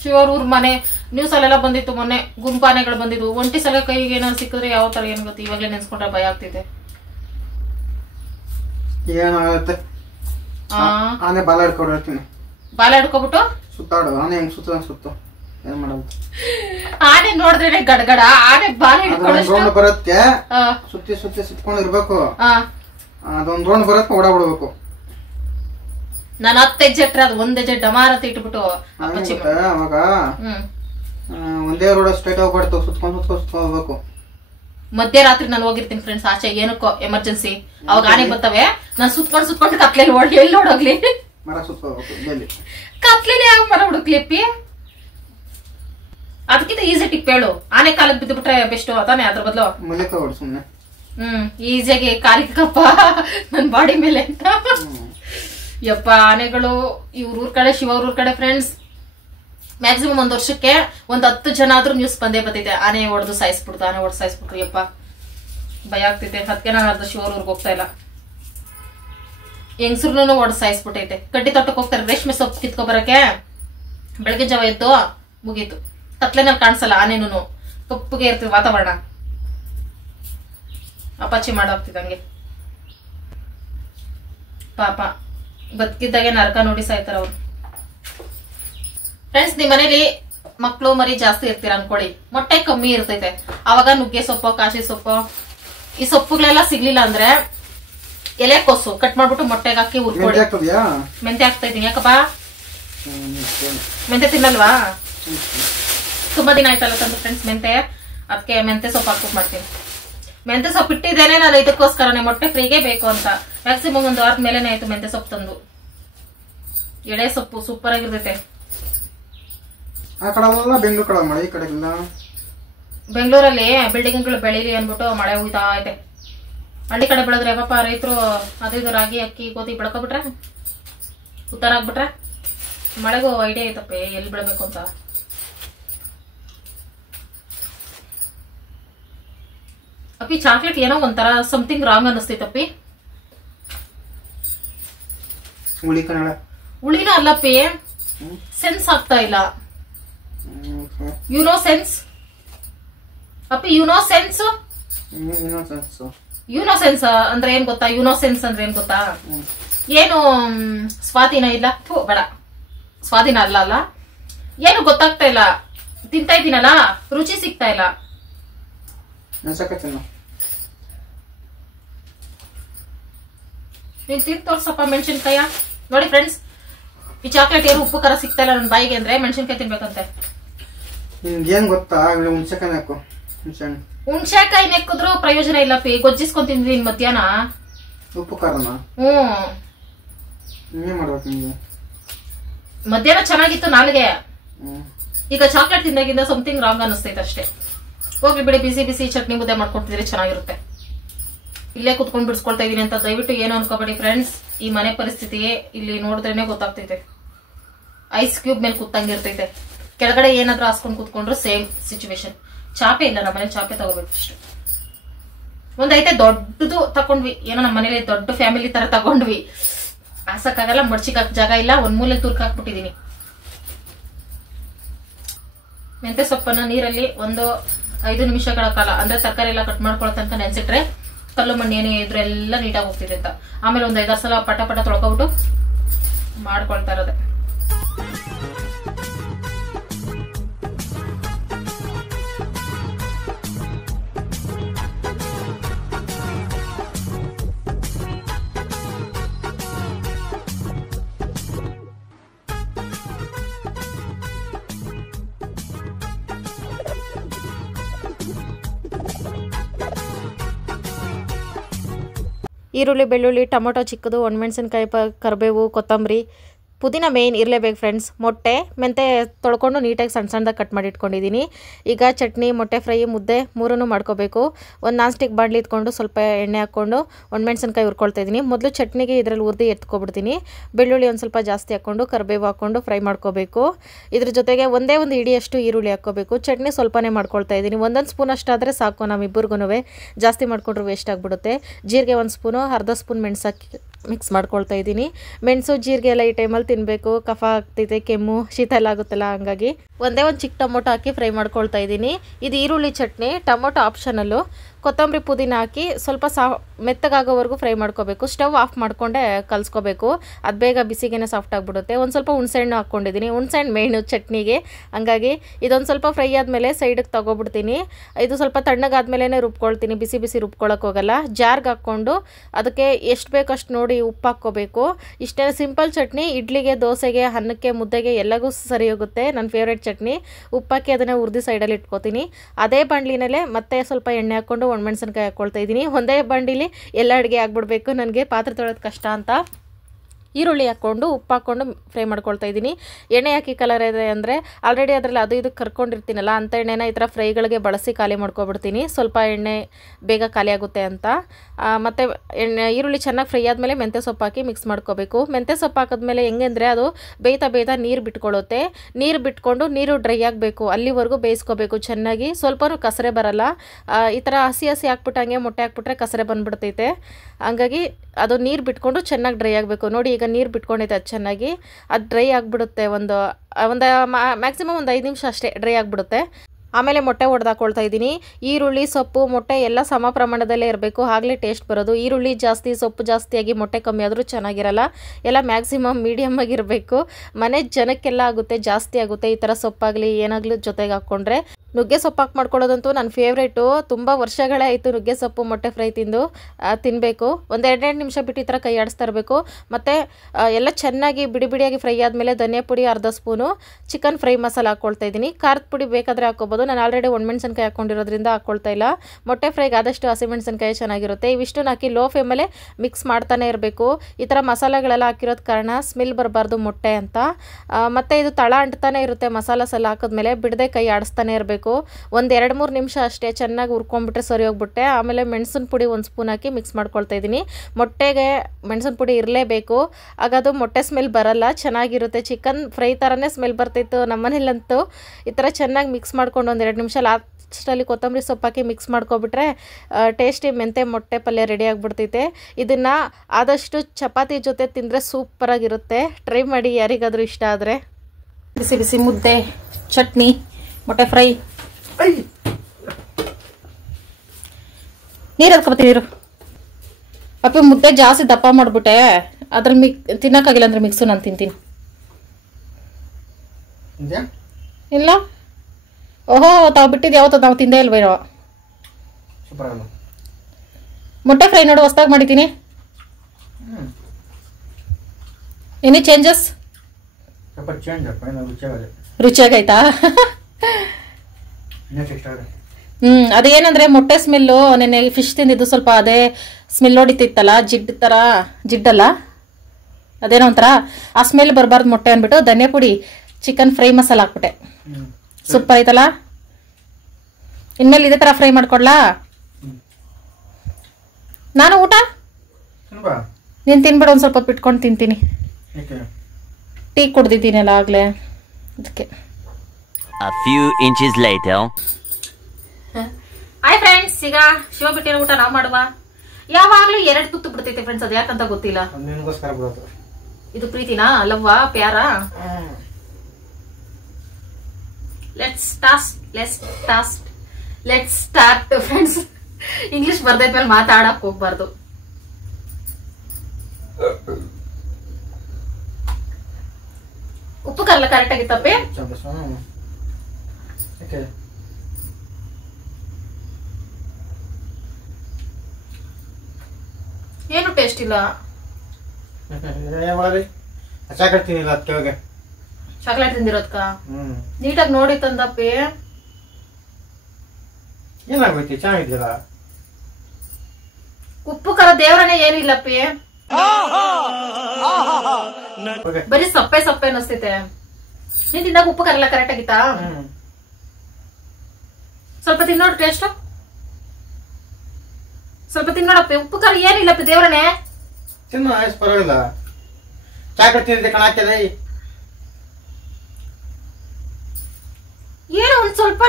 ಶಿವರ್ ಊರ್ ಮನೆ ನ್ಯೂಸ್ ಅಲ್ಲೆಲ್ಲ ಬಂದಿತ್ತು ಮೊನ್ನೆ, ಗುಂಪು ಆನೆಗಳು ಬಂದಿದ್ವು. ಒಂಟಿ ಸಲ ಕೈಗೆ ಏನಾದ್ರು ಸಿಕ್ಕಿದ್ರೆ ಯಾವ ತರ ಏನ್ ಗೊತ್ತಿ. ಇವಾಗ್ಲೇ ನೆನ್ಸ್ಕೊಂಡ್ರೆ ಭಯ ಆಗ್ತಿದೆ. ಏನಾಗುತ್ತೆ? ಆನೆ ಬಾಲ ಹಿಡ್ಕೊಂಡು ಬಾಲ ಹಿಡ್ಕೊಬಿಟ್ಟು ಸುತ್ತಾಡು. ಆನೆ ಹೆಂಗ್ ಸುತ್ತು ಏನ್ ಮಾಡೋದು? ಆನೆ ನೋಡಿದ್ರೆ ಗಡಗಡ. ಆನೆ ಬಾಲ ಹಿಡ್ಕೊಂಡು ಬರತ್ತೆ, ಸುತ್ತಿ ಸುತ್ಕೊಂಡು ಇರ್ಬೇಕು. ಅದೊಂದ್ ರೌಂಡ್ ಬರತ್ತೆ, ಓಡಾಡ್ಬಿಡ್ಬೇಕು. ನಾನು 10 ಹೆಜ್ಜೆ ಇಟ್ರೆ ಅದು 1 ಹೆಜ್ಜೆ ಡಮಾರ ಅಂತ ಇಟ್ಬಿಟ್ಟು ಅವಾಗ ಒಂದೇ ರೋಡ್ ಸ್ಟ್ರೈಟ್ ಹೋಗ್ಬಾರ್ದು, ಸುತ್ಕೊಂಡ್ ಹೋಗ್ಬೇಕು. ಮಧ್ಯರಾತ್ರಿ ನಾನು ಹೋಗಿರ್ತೀನಿ ಫ್ರೆಂಡ್ಸ್ ಆಚೆ, ಏನಕ್ಕೋ ಎಮರ್ಜೆನ್ಸಿ. ಅವಾಗ ಆನೆ ಬರ್ತವೆ. ನಾನು ಸುತ್ಕೊಂಡು ಕತ್ಲೆಲಿ ಎಲ್ಲಿ ಓಡೋಗ್ಲಿ? ಮರ ಸುತ್ಕೋಬೇಕು. ಕತ್ಲೆಲಿ ಯಾವ ಮರ ಹುಡುಕ್ಲಿಪ್ಪಿ? ಅದಕ್ಕಿಂತ ಈಸಿ ಟಿಪ್ ಹೇಳು. ಆನೆ ಕಾಲಕ್ಕೆ ಬಿದ್ದು ಬಿಟ್ರೆ ಬೆಸ್ಟ್ ತಾನೆ. ಅದ್ರ ಬದಲು ಮಲ್ಲಿಕ ಹೊಡ್ ಸುಮ್ನೆ ಈಸಿಯಾಗಿ ಕಾಲಿಗೆ ಕಪ್ಪ ನನ್ ಬಾಡಿ ಮೇಲೆ ಅಂತ. ಯಪ್ಪ, ಆನೆಗಳು ಇವ್ರೂರ್ ಕಡೆ, ಶಿವೂರ್ ಕಡೆ ಫ್ರೆಂಡ್ಸ್ ಮ್ಯಾಕ್ಸಿಮಮ್ 1 ವರ್ಷಕ್ಕೆ 10 ಜನ ಆದ್ರೂ ನ್ಯೂಸ್ ಬಂದೇ ಬರ್ತೈತೆ. ಆನೆ ಹೊಡೆದು ಸಾಯಿಸ್ಬಿಡ್ತು, ಆನೆ ಹೊಡೆದು ಸಾಯಿಸ್ಬಿಟ್ರು. ಯಪ್ಪ ಭಯ ಆಗ್ತೈತೆ. ಅದಕ್ಕೆ ನಾನು ಅರ್ಧ ಶಿವೂರ್ಗೆ ಹೋಗ್ತಾ ಇಲ್ಲ. ಹೆಂಗಸ್ರೂನು ಒಡ್ ಸಾಯಿಸ್ಬಿಟ್ಟೈತೆ. ಕಡ್ಡಿ ತೋಟಕ್ಕೆ ಹೋಗ್ತಾರೆ ರೇಷ್ಮೆ ಸೊಪ್ಪು ಕಿತ್ಕೊಬರಕ್ಕೆ. ಬೆಳಗ್ಗೆ ಜಾವ ಎದ್ದು ಮುಗೀತು. ಕತ್ಲೆನಲ್ಲಿ ಕಾಣಿಸಲ್ಲ, ಆನೇನು ಕಪ್ಪುಗೆ ಇರ್ತೀವಿ ವಾತಾವರಣ. ಅಪಾಚಿ ಮಾಡೋಗ್ತಿದಂಗೆ ಪಾಪ. ಬದುಕಿದ್ದಾಗೆ ನರಕ ನೋಡಿ ಸಾಯ್ತಾರ ಅವ್ರು. ಫ್ರೆಂಡ್ಸ್, ನಿಮ್ ಮನೇಲಿ ಮಕ್ಳು ಮರಿ ಜಾಸ್ತಿ ಇರ್ತೀರ ಅನ್ಕೊಳ್ಳಿ, ಮೊಟ್ಟೆ ಕಮ್ಮಿ ಇರ್ತೈತೆ. ಅವಾಗ ನುಗ್ಗೆ ಸೊಪ್ಪು, ಕಾಶಿ ಸೊಪ್ಪು, ಈ ಸೊಪ್ಪುಗಳೆಲ್ಲ ಸಿಗ್ಲಿಲ್ಲ ಅಂದ್ರೆ ಎಲೆಕೋಸು ಕಟ್ ಮಾಡ್ಬಿಟ್ಟು ಮೊಟ್ಟೆಗೆ ಹಾಕಿ ಉರ್ಕೊಳ್ಳಿ. ಮೆಂತೆ ಹಾಕ್ತಾ ಇದೀನಿ. ಯಾಕಪ್ಪ ಮೆಂತೆ ತಿನ್ನಲ್ವಾ? ತುಂಬಾ ದಿನ ಆಯ್ತಲ್ಲ ತಂದು ಫ್ರೆಂಡ್ಸ್ ಮೆಂತೆ, ಅದಕ್ಕೆ ಮೆಂತೆ ಸೊಪ್ಪು ಹಾಕ್ಬಿಟ್ಟು ಮಾಡ್ತೀನಿ. ಮೆಂತೆ ಸೊಪ್ಪು ಇಟ್ಟಿದ್ದೇನೆ ನಾನು ಇದಕ್ಕೋಸ್ಕರನೇ, ಮೊಟ್ಟೆ ಫ್ರೀಗೆ ಬೇಕು ಅಂತ. ಮ್ಯಾಕ್ಸಿಮಮ್ 1 ವಾರದ ಮೇಲೆನೆ ಆಯ್ತು ಮೆಂತೆ ಸೊಪ್ಪು ತಂದು. ಎಳೆ ಸೊಪ್ಪು ಸೂಪರ್ ಆಗಿರ್ತೈತೆ. ಬೆಂಗಳೂರಲ್ಲಿ ಬಿಲ್ಡಿಂಗ್ಗಳು ಬೆಳೀಲಿ ಅನ್ಬಿಟ್ಟು ಮಳೆ ಹೋಯ್ತಾ ಐತೆ. ಹಳ್ಳಿ ಕಡೆ ಬೆಳೆದ್ರೆ ಪಾಪ ರೈತರು ಅದು ಇದು ರಾಗಿ ಅಕ್ಕಿ ಗೋಧಿ ಬೆಳ್ಕೊಬಿಟ್ರೆ ಉತ್ತಾರ ಆಗ್ಬಿಟ್ರೆ ಮಳೆಗೂ ಐಡಿಯಾ ಐತಪ್ಪೆ ಎಲ್ಲಿ ಬೆಳಬೇಕು ಅಂತ. ಅಪ್ಪಿ ಚಾಕ್ಲೇಟ್ ಏನೋ ಒಂಥರ ಸಮಥಿಂಗ್ ರಾಂಗ್ ಅನಿಸ್ತೈತಪ್ಪಿ. ಹುಳಿನ ಅಲ್ಲಪ್ಪಿ, ಸೆನ್ಸ್ ಆಗ್ತಾ ಇಲ್ಲ. ಯುನೋ ಸೆನ್ಸ್ ಅಪ್ಪಿ, ಯುನೋ ಸೆನ್ಸ್. ಯುನೋ ಸೆನ್ಸ್ ಅಂದ್ರೆ ಏನ್ ಗೊತ್ತಾ? ಯುನೋ ಸೆನ್ಸ್ ಅಂದ್ರೆ ಏನ್ ಗೊತ್ತಾ? ಏನು ಸ್ವಾಧೀನ ಇಲ್ಲ, ಬೇಡ ಸ್ವಾಧೀನ ಅಲ್ಲ, ಏನು ಗೊತ್ತಾಗ್ತಾ ಇಲ್ಲ. ತಿಂತಾ ಇದ್ದೀನಲ್ಲ, ರುಚಿ ಸಿಗ್ತಾ ಇಲ್ಲ. ನೀನ್ ತಿಂದು ತೋರ್ಸಪ್ಪ ಮೆಣಸಿನ್ಕಾಯ. ನೋಡಿ ಫ್ರೆಂಡ್ಸ್, ಈ ಚಾಕ್ಲೇಟ್ ಏನು ಉಪ್ಪು ಖಾರ ಸಿಗ್ತಾ ಇಲ್ಲ ನನ್ನ ಬಾಯಿಗೆ ಅಂದ್ರೆ ಮೆಣಸಿನ್ಕಾಯಿ ತಿನ್ಬೇಕಂತೆ. ಏನ್ ಗೊತ್ತಾ, ಹುಣಸೆಕಾಯಿ ಹಾಕು. ಹುಣಸೆಕಾಯಿ ನೆಕ್ಕಿದ್ರು ಪ್ರಯೋಜನ ಇಲ್ಲ ಪಿ. ಗೊಜ್ಜಿಸ್ಕೊಂಡ್ ತಿಂದ್ರಿ ಮಧ್ಯಾಹ್ನ ಉಪ್ಪು ಖಾರನ. ಮಧ್ಯಾಹ್ನ ಚೆನ್ನಾಗಿತ್ತು ನಾಲ್ಗೆ. ಈಗ ಚಾಕ್ಲೇಟ್ ತಿಂದಾಗಿಂದ ಸಮಥಿಂಗ್ ರಾಂಗ್ ಅನಿಸ್ತೈತೆ ಅಷ್ಟೇ. ಹೋಗ್ಲಿ ಬಿಡಿ, ಬಿಸಿ ಬಿಸಿ ಚಟ್ನಿ ಮುದ್ದೆ ಮಾಡ್ಕೊಡ್ತಿದ್ರೆ ಚೆನ್ನಾಗಿರುತ್ತೆ. ಇಲ್ಲೇ ಕುತ್ಕೊಂಡ್ ಬಿಡಿಸ್ಕೊಳ್ತಾ ಇದೀನಿ ಅಂತ ದಯವಿಟ್ಟು ಏನು ಅನ್ಕೋಬೇಡಿ ಫ್ರೆಂಡ್ಸ್. ಈ ಮನೆ ಪರಿಸ್ಥಿತಿ ಇಲ್ಲಿ ನೋಡಿದ್ರೇನೆ ಗೊತ್ತಾಗ್ತೈತೆ. ಐಸ್ ಕ್ಯೂಬ್ ಮೇಲೆ ಕೂತಂಗಿರ್ತೈತೆ. ಕೆಳಗಡೆ ಏನಾದ್ರೂ ಹಾಸ್ಕೊಂಡ್ ಕೂತ್ಕೊಂಡ್ರು ಸೇಮ್ ಸಿಚುವೇಶನ್. ಚಾಪೆ ಇಲ್ಲ ನಮ್ಮ ಮನೇಲಿ, ಚಾಪೆ ತಗೋಬೇಕು ಅಷ್ಟೇ. ಒಂದೈತೆ ದೊಡ್ಡದು ತಕೊಂಡ್ವಿ, ಏನೋ ನಮ್ಮ ಮನೇಲಿ ದೊಡ್ಡ ಫ್ಯಾಮಿಲಿ ತರ ತಗೊಂಡ್ವಿ. ಹಾಸಕ್ಕಾಗಲ್ಲ, ಮಡ್ಚಿಕ್ ಜಾಗ ಇಲ್ಲ, ಒಂದ್ ಮೂಲೆ ತುರ್ಕ್ ಹಾಕ್ಬಿಟ್ಟಿದೀನಿ. ಮೆಂತೆ ಸೊಪ್ಪನ್ನ ನೀರಲ್ಲಿ ಒಂದು 5 ನಿಮಿಷಗಳ ಕಾಲ, ಅಂದ್ರೆ ತರಕಾರಿ ಎಲ್ಲ ಕಟ್ ಮಾಡ್ಕೊಳ್ಳೋ ತನಕ ನೆನ್ಸಿಟ್ರೆ ಕಲ್ಲು ಮಣ್ಣು ಏನೇ ಇದ್ರೆ ಎಲ್ಲ ನೀಟಾಗಿ ಹೋಗ್ತಿದೆ ಅಂತ. ಆಮೇಲೆ ಒಂದ್ 5-6 ಸಲ ಪಟ ಪಟ ತೊಳ್ಕೊಬಿಟ್ಟು ಮಾಡ್ಕೊಳ್ತಾ ಇರೋದೆ. ಈರುಳ್ಳಿ, ಬೆಳ್ಳುಳ್ಳಿ, ಟೊಮೊಟೊ ಚಿಕ್ಕದು, ಒಣಮೆಣಸಿನ್ಕಾಯಿ, ಕರಿಬೇವು, ಕೊತ್ತಂಬರಿ, ಪುದೀನ ಮೇಯ್ನ್ ಇರಲೇಬೇಕು ಫ್ರೆಂಡ್ಸ್. ಮೊಟ್ಟೆ, ಮೆಂತೆ ತೊಳ್ಕೊಂಡು ನೀಟಾಗಿ ಸಣ್ಣ ಸಣ್ಣದಾಗಿ ಕಟ್ ಮಾಡಿ ಇಟ್ಕೊಂಡಿದ್ದೀನಿ. ಈಗ ಚಟ್ನಿ, ಮೊಟ್ಟೆ ಫ್ರೈ, ಮುದ್ದೆ ಮೂರನ್ನು ಮಾಡ್ಕೋಬೇಕು. ಒಂದು ನಾನ್ ಸ್ಟಿಕ್ ಬಾಣಲಿ ಇಟ್ಕೊಂಡು ಸ್ವಲ್ಪ ಎಣ್ಣೆ ಹಾಕ್ಕೊಂಡು ಒಣಮೆಣಸಿನ್ಕಾಯಿ ಹುರ್ಕೊಳ್ತಾ ಇದ್ದೀನಿ. ಮೊದಲು ಚಟ್ನಿಗೆ ಇದರಲ್ಲಿ ಹುರಿದು ಎತ್ಕೊಬಿಡ್ತೀನಿ. ಬೆಳ್ಳುಳ್ಳಿ ಒಂದು ಸ್ವಲ್ಪ ಜಾಸ್ತಿ ಹಾಕ್ಕೊಂಡು ಕರಿಬೇವು ಹಾಕ್ಕೊಂಡು ಫ್ರೈ ಮಾಡ್ಕೋಬೇಕು. ಇದ್ರ ಜೊತೆಗೆ ಒಂದೇ ಒಂದು ಇಡಿಯಷ್ಟು ಈರುಳ್ಳಿ ಹಾಕ್ಕೋಬೇಕು. ಚಟ್ನಿ ಸ್ವಲ್ಪನೇ ಮಾಡ್ಕೊಳ್ತಾ ಇದ್ದೀನಿ. 1 ಸ್ಪೂನ್ ಅಷ್ಟಾದರೆ ಸಾಕು ನಮ್ಮಿಬ್ಬರಿಗೂ. ಜಾಸ್ತಿ ಮಾಡಿಕೊಂಡ್ರೆ ವೇಸ್ಟ್ ಆಗಿಬಿಡುತ್ತೆ. ಜೀರಿಗೆ 1 ಸ್ಪೂನು, ಅರ್ಧ ಸ್ಪೂನ್ ಮೆಣಸು ಹಾಕಿ ಮಿಕ್ಸ್ ಮಾಡ್ಕೊಳ್ತಾ ಇದ್ದೀನಿ. ಮೆಣಸು ಜೀರಿಗೆ ಎಲ್ಲ ಈ ಟೈಮಲ್ಲಿ ತಿನ್ನಬೇಕು. ಕಫ ಆಗ್ತೈತೆ, ಕೆಮ್ಮು ಶೀತ ಎಲ್ಲ ಆಗುತ್ತಲ್ಲ, ಹಂಗಾಗಿ ಒಂದೇ ಒಂದು ಚಿಕ್ಕ ಟೊಮೊಟೊ ಹಾಕಿ ಫ್ರೈ ಮಾಡ್ಕೊಳ್ತಾ ಇದ್ದೀನಿ. ಇದು ಈರುಳ್ಳಿ ಚಟ್ನಿ, ಟೊಮೊಟೊ ಆಪ್ಷನಲ್ಲು. ಕೊತ್ತಂಬರಿ ಪುದೀನ ಹಾಕಿ ಸ್ವಲ್ಪ ಮೆತ್ತಗಾಗೋವರೆಗೂ ಫ್ರೈ ಮಾಡ್ಕೋಬೇಕು. ಸ್ಟವ್ ಆಫ್ ಮಾಡಿಕೊಂಡೆ ಕಲಿಸ್ಕೋಬೇಕು. ಅದು ಬೇಗ ಬಿಸಿಗೇನೆ ಸಾಫ್ಟ್ ಆಗಿಬಿಡುತ್ತೆ. ಒಂದು ಸ್ವಲ್ಪ ಹುಣಸೆಹಣ್ಣು ಹಾಕ್ಕೊಂಡಿದ್ದೀನಿ. ಹುಣಸೆಹಣ್ಣು ಮೇಯ್ನು ಚಟ್ನಿಗೆ, ಹಂಗಾಗಿ ಇದೊಂದು ಸ್ವಲ್ಪ ಫ್ರೈ ಆದಮೇಲೆ ಸೈಡಿಗೆ ತಗೊಬಿಡ್ತೀನಿ. ಇದು ಸ್ವಲ್ಪ ತಣ್ಣಗಾದ್ಮೇಲೆ ರುಬ್ಕೊಳ್ತೀನಿ, ಬಿಸಿ ಬಿಸಿ ರುಬ್ಕೊಳಕ್ಕೆ ಹೋಗಲ್ಲ. ಜಾರ್ಗೆ ಹಾಕ್ಕೊಂಡು ಅದಕ್ಕೆ ಎಷ್ಟು ಬೇಕೋ ಅಷ್ಟು ನೋಡಿ ಉಪ್ಪು ಹಾಕ್ಕೋಬೇಕು. ಇಷ್ಟೇ ಸಿಂಪಲ್ ಚಟ್ನಿ. ಇಡ್ಲಿಗೆ, ದೋಸೆಗೆ, ಅನ್ನಕ್ಕೆ, ಮುದ್ದೆಗೆ ಎಲ್ಲಗೂ ಸರಿ ಹೋಗುತ್ತೆ. ನನ್ನ ಫೇವ್ರೇಟ್ ಚಟ್ನಿ. ಉಪ್ಪಾಕಿ ಅದನ್ನು ಹುರಿದು ಸೈಡಲ್ಲಿ ಇಟ್ಕೋತೀನಿ. ಅದೇ ಬಾಣಲಿನಲ್ಲೇ ಮತ್ತೆ ಸ್ವಲ್ಪ ಎಣ್ಣೆ ಹಾಕ್ಕೊಂಡು ಒಣಮೆಣಸಿನ್ಕಾಯಿ ಹಾಕ್ಕೊಳ್ತಾ ಇದ್ದೀನಿ. ಒಂದೇ ಬಾಂಡಿಲಿ ಎಲ್ಲ ಅಡುಗೆ ಆಗ್ಬಿಡ್ಬೇಕು, ನನಗೆ ಪಾತ್ರೆ ತೊಳೆಯೋದು ಕಷ್ಟ ಅಂತ ಈರುಳ್ಳಿ ಹಾಕ್ಕೊಂಡು ಉಪ್ಪು ಹಾಕ್ಕೊಂಡು ಫ್ರೈ ಮಾಡ್ಕೊಳ್ತಾ ಇದ್ದೀನಿ. ಎಣ್ಣೆ ಹಾಕಿ ಕಲರ್ ಇದೆ ಅಂದರೆ ಆಲ್ರೆಡಿ ಅದರಲ್ಲಿ ಅದು ಇದು ಕರ್ಕೊಂಡಿರ್ತೀನಲ್ಲ, ಅಂಥ ಎಣ್ಣೆನ ಈ ಥರ ಫ್ರೈಗಳಿಗೆ ಬಳಸಿ ಖಾಲಿ ಮಾಡ್ಕೊಬಿಡ್ತೀನಿ. ಸ್ವಲ್ಪ ಎಣ್ಣೆ ಬೇಗ ಖಾಲಿ ಆಗುತ್ತೆ ಅಂತ. ಮತ್ತು ಈರುಳ್ಳಿ ಚೆನ್ನಾಗಿ ಫ್ರೈ ಆದಮೇಲೆ ಮೆಂತ್ಯ ಸೊಪ್ಪು ಹಾಕಿ ಮಿಕ್ಸ್ ಮಾಡ್ಕೋಬೇಕು. ಮೆಂತ್ಯ ಸೊಪ್ಪು ಹಾಕಿದ್ಮೇಲೆ ಹೆಂಗೆಂದರೆ ಅದು ಬೇಯ್ತಾ ನೀರು ಬಿಟ್ಕೊಳ್ಳುತ್ತೆ. ನೀರು ಬಿಟ್ಕೊಂಡು ನೀರು ಡ್ರೈ ಆಗಬೇಕು, ಅಲ್ಲಿವರೆಗೂ ಬೇಯಿಸ್ಕೋಬೇಕು ಚೆನ್ನಾಗಿ. ಸ್ವಲ್ಪನೂ ಕಸರೆ ಬರಲ್ಲ. ಈ ಥರ ಹಸಿ ಹಾಕ್ಬಿಟ್ಟಂಗೆ ಮೊಟ್ಟೆ ಹಾಕ್ಬಿಟ್ರೆ ಕಸರೆ ಬಂದುಬಿಡ್ತೈತೆ. ಹಂಗಾಗಿ ಅದು ನೀರು ಬಿಟ್ಕೊಂಡು ಚೆನ್ನಾಗಿ ಡ್ರೈ ಆಗಬೇಕು. ನೋಡಿ ಈಗ ನೀರು ಬಿಟ್ಕೊಂಡೈತೆ ಅದು ಚೆನ್ನಾಗಿ, ಅದು ಡ್ರೈ ಆಗಿಬಿಡುತ್ತೆ. ಒಂದು ಮ್ಯಾಕ್ಸಿಮಮ್ ಒಂದು 5 ನಿಮಿಷ ಅಷ್ಟೇ ಡ್ರೈ ಆಗಿಬಿಡುತ್ತೆ. ಆಮೇಲೆ ಮೊಟ್ಟೆ ಹೊಡೆದಾಕೊಳ್ತಾ ಇದ್ದೀನಿ. ಈರುಳ್ಳಿ ಸೊಪ್ಪು ಮೊಟ್ಟೆ ಎಲ್ಲ ಸಮ ಪ್ರಮಾಣದಲ್ಲೇ ಇರಬೇಕು, ಆಗಲೇ ಟೇಸ್ಟ್ ಬರೋದು. ಈರುಳ್ಳಿ ಜಾಸ್ತಿ ಸೊಪ್ಪು ಜಾಸ್ತಿಯಾಗಿ ಮೊಟ್ಟೆ ಕಮ್ಮಿ ಆದರೂ ಚೆನ್ನಾಗಿರಲ್ಲ. ಎಲ್ಲ ಮ್ಯಾಕ್ಸಿಮಮ್ ಮೀಡಿಯಮ್ ಆಗಿರಬೇಕು. ಮನೆ ಜನಕ್ಕೆಲ್ಲ ಆಗುತ್ತೆ, ಜಾಸ್ತಿ ಆಗುತ್ತೆ ಈ ಥರ ಸೊಪ್ಪಾಗಲಿ ಏನಾಗಲಿ ಜೊತೆಗೆ ಹಾಕ್ಕೊಂಡ್ರೆ. ನುಗ್ಗೆ ಸೊಪ್ಪು ಹಾಕಿ ಮಾಡ್ಕೊಳ್ಳೋದಂತೂ ನನ್ನ ಫೇವ್ರೇಟು. ತುಂಬ ವರ್ಷಗಳೇ ಆಯಿತು ನುಗ್ಗೆ ಸೊಪ್ಪು ಮೊಟ್ಟೆ ಫ್ರೈ ತಿಂದು. ತಿನ್ನಬೇಕು. ಒಂದು 2 ನಿಮಿಷ ಬಿಟ್ಟು ಈ ಥರ ಕೈ ಆಡಿಸ್ತಾ ಇರಬೇಕು. ಮತ್ತು ಎಲ್ಲ ಚೆನ್ನಾಗಿ ಬಿಡಿ ಬಿಡಿಯಾಗಿ ಫ್ರೈ ಆದಮೇಲೆ ಧನಿಯಾ ಪುಡಿ ಅರ್ಧ ಸ್ಪೂನು, ಚಿಕನ್ ಫ್ರೈ ಮಸಾಲ ಹಾಕ್ಕೊಳ್ತಾ ಇದ್ದೀನಿ. ಖಾರದ ಪುಡಿ ಬೇಕಾದರೆ ಹಾಕ್ಕೋಬೋದು. ನಾನು ಆಲ್ರೆಡಿ ಒಣಮೆಣಸಿನ್ಕಾಯಿ ಹಾಕ್ಕೊಂಡಿರೋದ್ರಿಂದ ಹಾಕ್ಕೊಳ್ತಾ ಇಲ್ಲ. ಮೊಟ್ಟೆ ಫ್ರೈಗೆ ಆದಷ್ಟು ಹಸಿಮೆಣಸಿನ್ಕಾಯಿ ಚೆನ್ನಾಗಿರುತ್ತೆ. ಇವಿಷ್ಟನ್ನು ಹಾಕಿ ಲೋ ಫ್ಲೇಮಲ್ಲೇ ಮಿಕ್ಸ್ ಮಾಡ್ತಾನೆ ಇರಬೇಕು. ಈ ಥರ ಮಸಾಲೆಗಳೆಲ್ಲ ಹಾಕಿರೋದು ಕಾರಣ ಸ್ಮೆಲ್ ಬರಬಾರ್ದು ಮೊಟ್ಟೆ ಅಂತ. ಮತ್ತು ಇದು ತಳ ಅಂಟ್ತಾನೆ ಇರುತ್ತೆ ಮಸಾಲ ಸಲ ಹಾಕಿದ್ಮೇಲೆ, ಬಿಡದೆ ಕೈ ಆಡಿಸ್ತಾನೆ ಇರಬೇಕು. ಒಂದು 2-3 ನಿಮಿಷ ಅಷ್ಟೇ ಚೆನ್ನಾಗಿ ಹುರ್ಕೊಂಡ್ಬಿಟ್ರೆ ಸರಿ ಹೋಗ್ಬಿಟ್ಟೆ. ಆಮೇಲೆ ಮೆಣಸಿನ ಪುಡಿ 1 ಸ್ಪೂನ್ ಹಾಕಿ ಮಿಕ್ಸ್ ಮಾಡ್ಕೊಳ್ತಾ ಇದ್ದೀನಿ. ಮೊಟ್ಟೆಗೆ ಮೆಣಸಿನ ಪುಡಿ ಇರಲೇಬೇಕು, ಆಗದು ಮೊಟ್ಟೆ ಸ್ಮೆಲ್ ಬರಲ್ಲ, ಚೆನ್ನಾಗಿರುತ್ತೆ. ಚಿಕನ್ ಫ್ರೈ ಥರನೇ ಸ್ಮೆಲ್ ಬರ್ತಿತ್ತು ನಮ್ಮನೇಲಂತೂ. ಈ ಥರ ಚೆನ್ನಾಗಿ ಮಿಕ್ಸ್ ಮಾಡ್ಕೊಂಡು ಒಂದು 2 ನಿಮಿಷ ಲಾಸ್ಟಲ್ಲಿ ಕೊತ್ತಂಬರಿ ಸೊಪ್ಪು ಹಾಕಿ ಮಿಕ್ಸ್ ಮಾಡ್ಕೊಬಿಟ್ರೆ ಟೇಸ್ಟಿ ಮೆಂತೆ ಮೊಟ್ಟೆ ಪಲ್ಯ ರೆಡಿ ಆಗಿಬಿಡ್ತೈತೆ. ಇದನ್ನು ಆದಷ್ಟು ಚಪಾತಿ ಜೊತೆ ತಿಂದರೆ ಸೂಪರಾಗಿರುತ್ತೆ. ಟ್ರೈ ಮಾಡಿ ಯಾರಿಗಾದರೂ ಇಷ್ಟ ಆದರೆ. ಬಿಸಿ ಬಿಸಿ ಮುದ್ದೆ, ಚಟ್ನಿ, ಮೊಟ್ಟೆ ಫ್ರೈ. ನೀರು ಹಾಕ್ಕೊಬತ್ತೀನಿ ನೀರು. ಅಪ್ಪಿ ಮುದ್ದೆ ಜಾಸ್ತಿ ದಪ್ಪ ಮಾಡಿಬಿಟ್ಟೆ, ಅದ್ರಲ್ಲಿ ತಿನ್ನೋಕ್ಕಾಗಿಲ್ಲ ಅಂದರೆ ಮಿಕ್ಸು ನಾನು ತಿಂತೀನಿ. ಇಲ್ಲ ಓಹೋ ತಾವು ಬಿಟ್ಟಿದ್ದು ಯಾವತ್ತೋ ನಾವು ತಿಂದೇ ಇಲ್ವೇನೋ. ಮೊಟ್ಟೆ ಫ್ರೈ ನೋಡು ಹೊಸ್ದಾಗಿ ಮಾಡಿದ್ದೀನಿ. Any changes? ರುಚಿಯಾಗೈತಾ? ಅದೇನಂದ್ರೆ ಮೊಟ್ಟೆ ಸ್ಮೆಲ್ಲು ನೆನ್ನೆ ಫಿಶ್ ತಿಂದಿದ್ದು ಸ್ವಲ್ಪ ಅದೇ ಸ್ಮೆಲ್ ಹೊಡಿತಿತ್ತಲ್ಲ, ಜಿಡ್ಡಲ್ಲ ಅದೇನೋ ಒಂಥರ ಆ ಸ್ಮೆಲ್ ಬರಬಾರ್ದು ಮೊಟ್ಟೆ ಅಂದ್ಬಿಟ್ಟು ಧನಿಯಾ ಪುಡಿ ಚಿಕನ್ ಫ್ರೈ ಮಸಾಲ ಹಾಕ್ಬಿಟ್ಟೆ. ಸೂಪರ್ ಆಯ್ತಲ್ಲ. ಇನ್ಮೇಲೆ ಇದೇ ತರ ಫ್ರೈ ಮಾಡ್ಕೊಡ್ಲಾ? ನಾನು ಊಟ ನೀನ್ ತಿನ್ಬಿಡು, ಒಂದ್ ಸ್ವಲ್ಪ ಬಿಟ್ಕೊಂಡು ತಿಂತೀನಿ. ಟೀ ಕುಡ್ದಿದ್ದೀನಲ್ಲ ಆಗ್ಲೇ, ಅದಕ್ಕೆ. A few inches later. Hi friends, ಈಗ ಶಿವ ಬಿಟ್ಟಿರೋ ಊಟ ನಾವು ಮಾಡುವ. ಯಾವಾಗ್ಲೂ 2 ತುತ್ತು ಬಿಡ್ತೈತೆ ಫ್ರೆಂಡ್ಸ್, ಅದು ಯಾಕಂತ ಗೊತ್ತಿಲ್ಲ. ಇದು ಪ್ರೀತಿನಾ, ಲವ್ವಾ, ಪ್ಯಾರ? Let's start friends. ಇಂಗ್ಲಿಷ್ ಬರ್ದೈದ್ಮೇಲೆ ಮಾತಾಡಕ್ ಹೋಗ್ಬಾರ್ದು. ಉಪ್ಪು ಕಲ್ಲ ಕರೆಕ್ಟ್ ಆಗಿತ್ತಪ್ಪೆ? ಏನು ಟೇಸ್ಟ್ ಇಲ್ಲ. ಚಾಕ್ಲೇಟ್ ತಿಂದಿರೋದ್ಕ ನೀಟಾಗಿ ನೋಡಿ ತಂದಪ್ಪಿ. ಏನಾಗೋಯ್ತಿ? ಚೆನ್ನಾಗಿದ್ಯಲ್ಲ. ಉಪ್ಪು ಖಾರ ದೇವರನೇ ಏನಿಲ್ಲಪ್ಪಿ, ಬರೀ ಸಪ್ಪೆ ಅನ್ನಿಸ್ತೈತೆ. ನೀನ್ ತಿಂದಾಗ ಉಪ್ಪು ಖಾರ ಎಲ್ಲ ಕರೆಕ್ಟ್ ಆಗಿತ್ತಾ? ಸ್ವಲ್ಪ ತಿನ್ನೋಡು ಟೇಸ್ಟ್, ಸ್ವಲ್ಪ ತಿನ್ನೋಡಪ್ಪಿ. ಉಪ್ಪು ಖಾರ ಏನಿಲ್ಲಪ್ಪಿ ದೇವರನೇ. ತಿನ್ನು, ಪರವಾಗಿಲ್ಲ. ಚಾಕ್ಲೇಟ್ ತಿಂದಿದ್ದೆ ಕಣ ಹಾಕ್ಯದ. ಏನೋ ಒಂದ್ ಸ್ವಲ್ಪ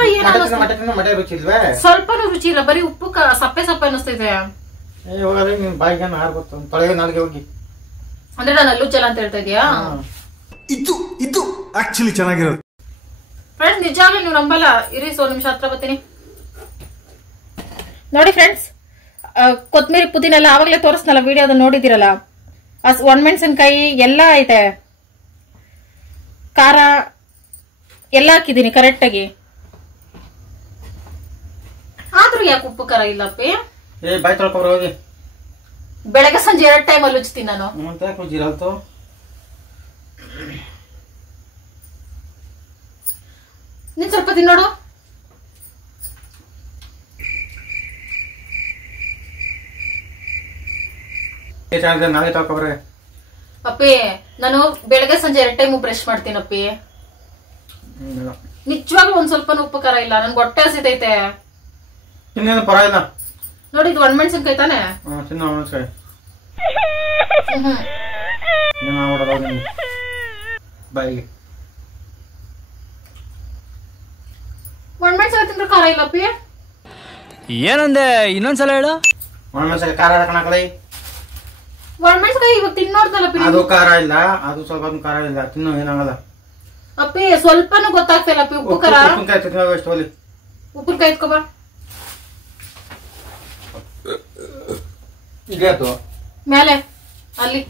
ಮಟೆ ರುಚಿ ಇಲ್ವೇ? ಸ್ವಲ್ಪನೂ ರುಚಿ ಇಲ್ಲ, ಬರೀ ಉಪ್ಪು ಸಪ್ಪೆ ಅನ್ನಿಸ್ತೈತೆ. ನಿಮ್ ಬಾಯಿಗೆ ಹಾರ್ಬೇಕು, ತೊಳೆಗೆ ನಾಲ್ಗೆ ಹೋಗಿ. ಅಂದ್ರೆ ನಾನು ಅಲ್ಲುಜ್ಜಲ್ಲ ಅಂತ ಹೇಳ್ತಾ ಇದೀಯಾ? ಇದು ಆಕ್ಚುಲಿ ಚೆನ್ನಾಗಿರೋದು ಫ್ರೆಂಡ್ಸ್. ನಿಜವಾಗ್ಲೂ ನೀವು ನಂಬಲ್ಲ, ಇರಿ 1 ನಿಮಿಷ ಹತ್ರ ಬರ್ತೀನಿ. ನೋಡಿ ಫ್ರೆಂಡ್ಸ್, ಕೊತ್ತಂಬರಿ ಪುದೀನ ಎಲ್ಲ ಆವಾಗಲೇ ತೋರಿಸ್ನಲ್ಲ ವಿಡಿಯೋದ, ನೋಡಿದಿರಲ್ಲ. ಒಣಮೆಣಸಿನ್ಕಾಯಿ ಎಲ್ಲ ಐತೆ, ಖಾರ ಎಲ್ಲ ಹಾಕಿದೀನಿ ಕರೆಕ್ಟಾಗಿ. ಆದ್ರೂ ಯಾಕೆ ಉಪ್ಪು ಖಾರ ಇಲ್ಲಪ್ಪಿ? ಬಾಯ್ ತೊಳ್ಕೊಬ್ರ ಹೋಗಿ. ಬೆಳಗ್ಗೆ ಸಂಜೆ 2 ಟೈಮಲ್ಲಿ ಉಜ್ತೀನಿ ನಾನು. ನೀನ್ ಸ್ವಲ್ಪ ತಿನ್ನೋಡು. ನಾವೇ ತೊಳ್ಕೊಬ್ರೆ. ಅಪ್ಪಿ ನಾನು ಬೆಳಗ್ಗೆ ಸಂಜೆ 2 ಟೈಮು ಬ್ರಷ್ ಮಾಡ್ತೀನಪ್ಪಿ. ನಿಜವಾಗ್ಲೂ ಒಂದ್ ಸ್ವಲ್ಪ ಉಪ್ಪು ಖಾರ ಇಲ್ಲ, ನನ್ಗೆ ಹೊಟ್ಟೆ ಹಸಿತೈತೆ. ಇನ್ನೇನು ಪರವಾಗಿಲ್ಲ. ನೋಡಿ ಇದು ಒಣಮೆಣಸಿನ್ಕಾಯಿ ತಾನೆ? ಚಿನ್ನ ಒಣಮೆಣಸಿನ್ಕಾಯಿ. ಬಾಯಿಗೆ ಒಣಮೆಣಸಿನ್ಕಾಯಿ ತಿಂದ್ರೆ ಖಾರ ಇಲ್ಲಪ್ಪಿ. ಏನಂದೆ? ಇನ್ನೊಂದ್ಸಲ ಹೇಳು. ಒಣಮೆಣಸಿನ್ಕಾಯಿ ಖಾರ ಕಣಕಲೈ. ಒಣಮೆಣಸಿನಕಾಯಿ ಇವಾಗ ತಿನ್ನೋಡ್ದಲ್ಲ ಅದು ಖಾರ ಇಲ್ಲ, ಅದು ಸ್ವಲ್ಪ ಖಾರ ಇಲ್ಲ, ತಿನ್ನು ಏನಾಗಲ್ಲ. ಅಪ್ಪಿ ಸ್ವಲ್ಪನೂ ಗೊತ್ತಾಗ್ತಿಲ್ಲ ಅಪ್ಪಿ. ಉಪ್ಪು ಖಾರ ಉಪ್ಪಿನಕಾಯಿ ಎತ್ಕೊಬ. ಈಗ ಆಯ್ತು ಮೇಲೆ ಅಲ್ಲಿ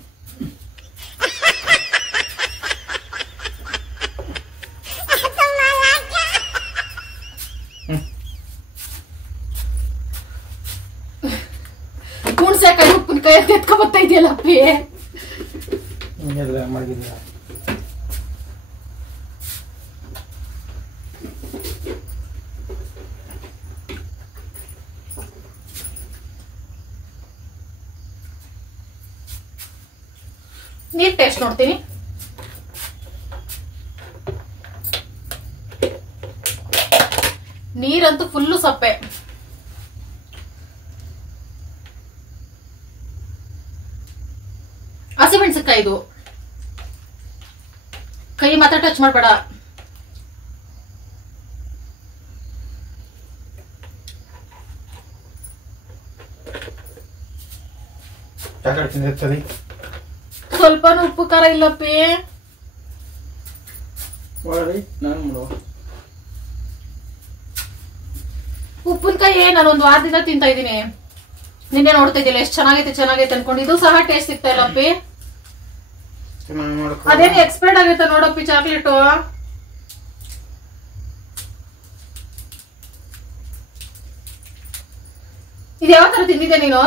ಹುಣ್ಸೆಕಾಯಿ ಉಪ್ಪಿನಕಾಯಿ ಎತ್ಕೊ ಬರ್ತಾ ಇದೆಯಲ್ಲ ಅಪ್ಪಿ. ಮಾಡಿದ್ದಿಲ್ಲ. ನೀರ್ ಟೇಸ್ಟ್ ನೋಡ್ತೀನಿ. ನೀರಂತೂ ಫುಲ್ಲು ಸಪ್ಪೆ. ಹಸಿಮೆಣಸಿನಕಾಯಿ ಇದು. ಕೈ ಮಾತ್ರ ಟಚ್ ಮಾಡ್ಬೇಡ. ಸ್ವಲ್ಪನೂ ಉಪ್ಪು ಖಾರ ಇಲ್ಲಪ್ಪಿ. ಉಪ್ಪಿನಕಾಯಿ ನಾನೊಂದು ವಾರದಿಂದ ತಿಂತಾ ಇದ್ದೀನಿ. ನಿನ್ನೆ ನೋಡ್ತಾ ಇದ್ದಿಲ್ಲ ಎಷ್ಟು ಚೆನ್ನಾಗೈತೆ ಅನ್ಕೊಂಡು. ಇದು ಸಹ ಟೇಸ್ಟ್ ಸಿಗ್ತಾ ಇಲ್ಲ ಅಪ್ಪಿ. ಅದೇನು ಎಕ್ಸ್ಪೈರ್ಡ್ ಆಗೈತೆ ನೋಡಪ್ಪಿ ಚಾಕ್ಲೇಟು. ಇದು ಯಾವ ತರ ತಿಂದಿದ್ದೆ ನೀನು?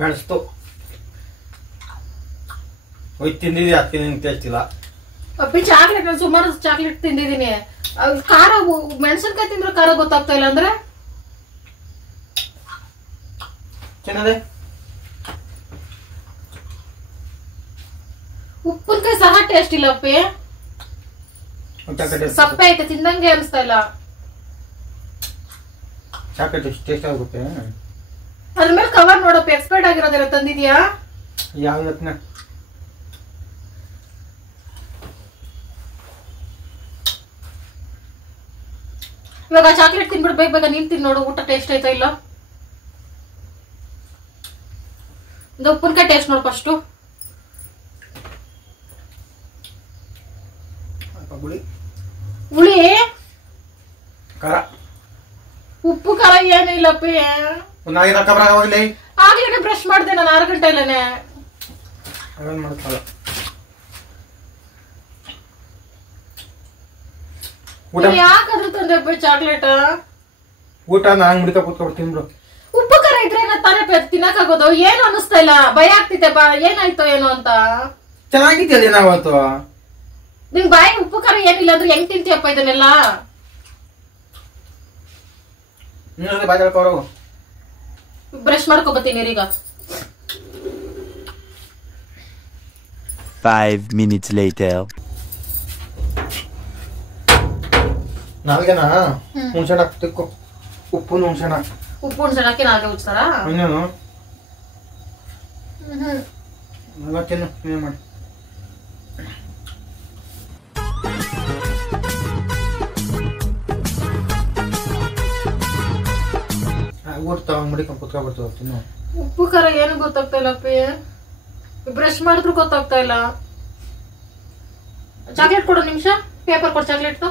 ಮೆಣಸ್ತು ಹೋಯ್ತು ತಿಂದಿದ್ದೆ, ಅದಕ್ಕೆ ನಿಂಗೆ ಟೇಸ್ಟ್ ಇಲ್ಲ ಅಪ್ಪಿ. ಚಾಕ್ಲೇಟ್ ನಾನು ಸುಮಾರು ಚಾಕ್ಲೇಟ್ ತಿಂದಿದ್ದೀನಿ. ಖಾರ ಮೆಣಸಿನ್ಕಾಯಿ ತಿಂದ್ರೆ ಖಾರ ಗೊತ್ತಾಗ್ತಾ ಇಲ್ಲ ಅಂದ್ರೆ ಚೆನ್ನಾಗಿದೆ. ಉಪ್ಪಿನಕಾಯಿ ಸಹ ಟೇಸ್ಟ್ ಇಲ್ಲ ಅಪ್ಪಿ. ಸಪ್ಪೆ ಐತೆ, ತಿಂದಂಗೆ ಅನಿಸ್ತಾ ಇಲ್ಲ. ಚಾಕ್ಲೇಟ್ ಟೇಸ್ಟ್ ಆಗುತ್ತೆ. ಅದ್ರ ಮೇಲೆ ಕವರ್ ನೋಡಪ್ಪ, ಎಕ್ಸ್ಪೈರ್ಡ್ ಆಗಿರೋದಿಲ್ಲ ತಂದಿದ್ಯಾ? ಯಾವ ಇವಾಗ ಚಾಕ್ಲೇಟ್ ತಿನ್ಬಿಟ್ಟು ಬೇಗ ನೀನ್ ತಿನ್ ನೋಡು, ಊಟ ಟೇಸ್ಟ್ ಆಯ್ತಾ ಇಲ್ಲ. ಉಪ್ಪಿನಕಾಯಿ ಟೇಸ್ಟ್ ನೋಡು ಫಸ್ಟು. ಹುಳಿ ಖಾರ ಉಪ್ಪು ಖಾರ ಏನು ಇಲ್ಲಪ್ಪಿ. ಆಗ್ಲೇನೆ ಬ್ರಷ್ ಮಾಡ್ದೆ ನಾನು 6 ಗಂಟೆ ಇಲ್ಲೇನೆ. ಯಾಕಾದ್ರೂ ತಂದೆ ಚಾಕ್ಲೇಟ್? ಊಟ ನಾನು ಮುಡಿಕ ಕೂತ್ಕೊಡ್ತೀನಿ ಬಿಡು. ಉಪ್ಪು ಖಾರ ಇದ್ರೆ ತಾನೇ ತಿನ್ನಕ್ಕಾಗೋದು. ಏನು ಅನಿಸ್ತಾ ಇಲ್ಲ, ಭಯ ಆಗ್ತಿದೆ. ಏನಾಯ್ತೋ ಏನೋ ಅಂತ. ಚೆನ್ನಾಗಿದ್ಯಲ್ಲ ನಾವತ್ತು. ನಿನ್ ಬಾಯಿ ಉಪ್ಪು ಖಾರ ಏನಿಲ್ಲ ಅಂದ್ರೆ ಹೆಂಗ್ ತಿಂತೀಯಪ್ಪ ಇದನ್ನೆಲ್ಲ? ಬ್ರಷ್ ಮಾಡ್ಕೊಬತ್ತೀನಿ ಈಗ. 5 minutes later. ನಾಲ್ಗೆನಾ ಹುಣ್ಸೆಣ್ಣ ಹಾಕ್ತಿಕ್ಕೋ. ಉಪ್ಪು ಹುಣ್ಸೆಣ್ಣ ಹಾಕಿ ನಾಲ್ಗೆ ಉಚ್ತಾರ? ಇನ್ನೇನು ತಿನ್ನು ನೀನು ಮಾಡಿ. ಊಟ ಮುಡಿಕೊಂಡು ಕುತ್ಕೊಬಿಡ್ತೀವಿ ತಿನ್ನು. ಉಪ್ಪು ಖಾರ ಏನು ಗೊತ್ತಾಗ್ತಾ ಇಲ್ಲಪ್ಪಿ. ಬ್ರಷ್ ಮಾಡಿದ್ರು ಗೊತ್ತಾಗ್ತಾ ಇಲ್ಲ. ಚಾಕ್ಲೇಟ್ ಕೊಡು ನಿಮಿಷ. ಪೇಪರ್ ಕೊಡು ಚಾಕ್ಲೇಟ್.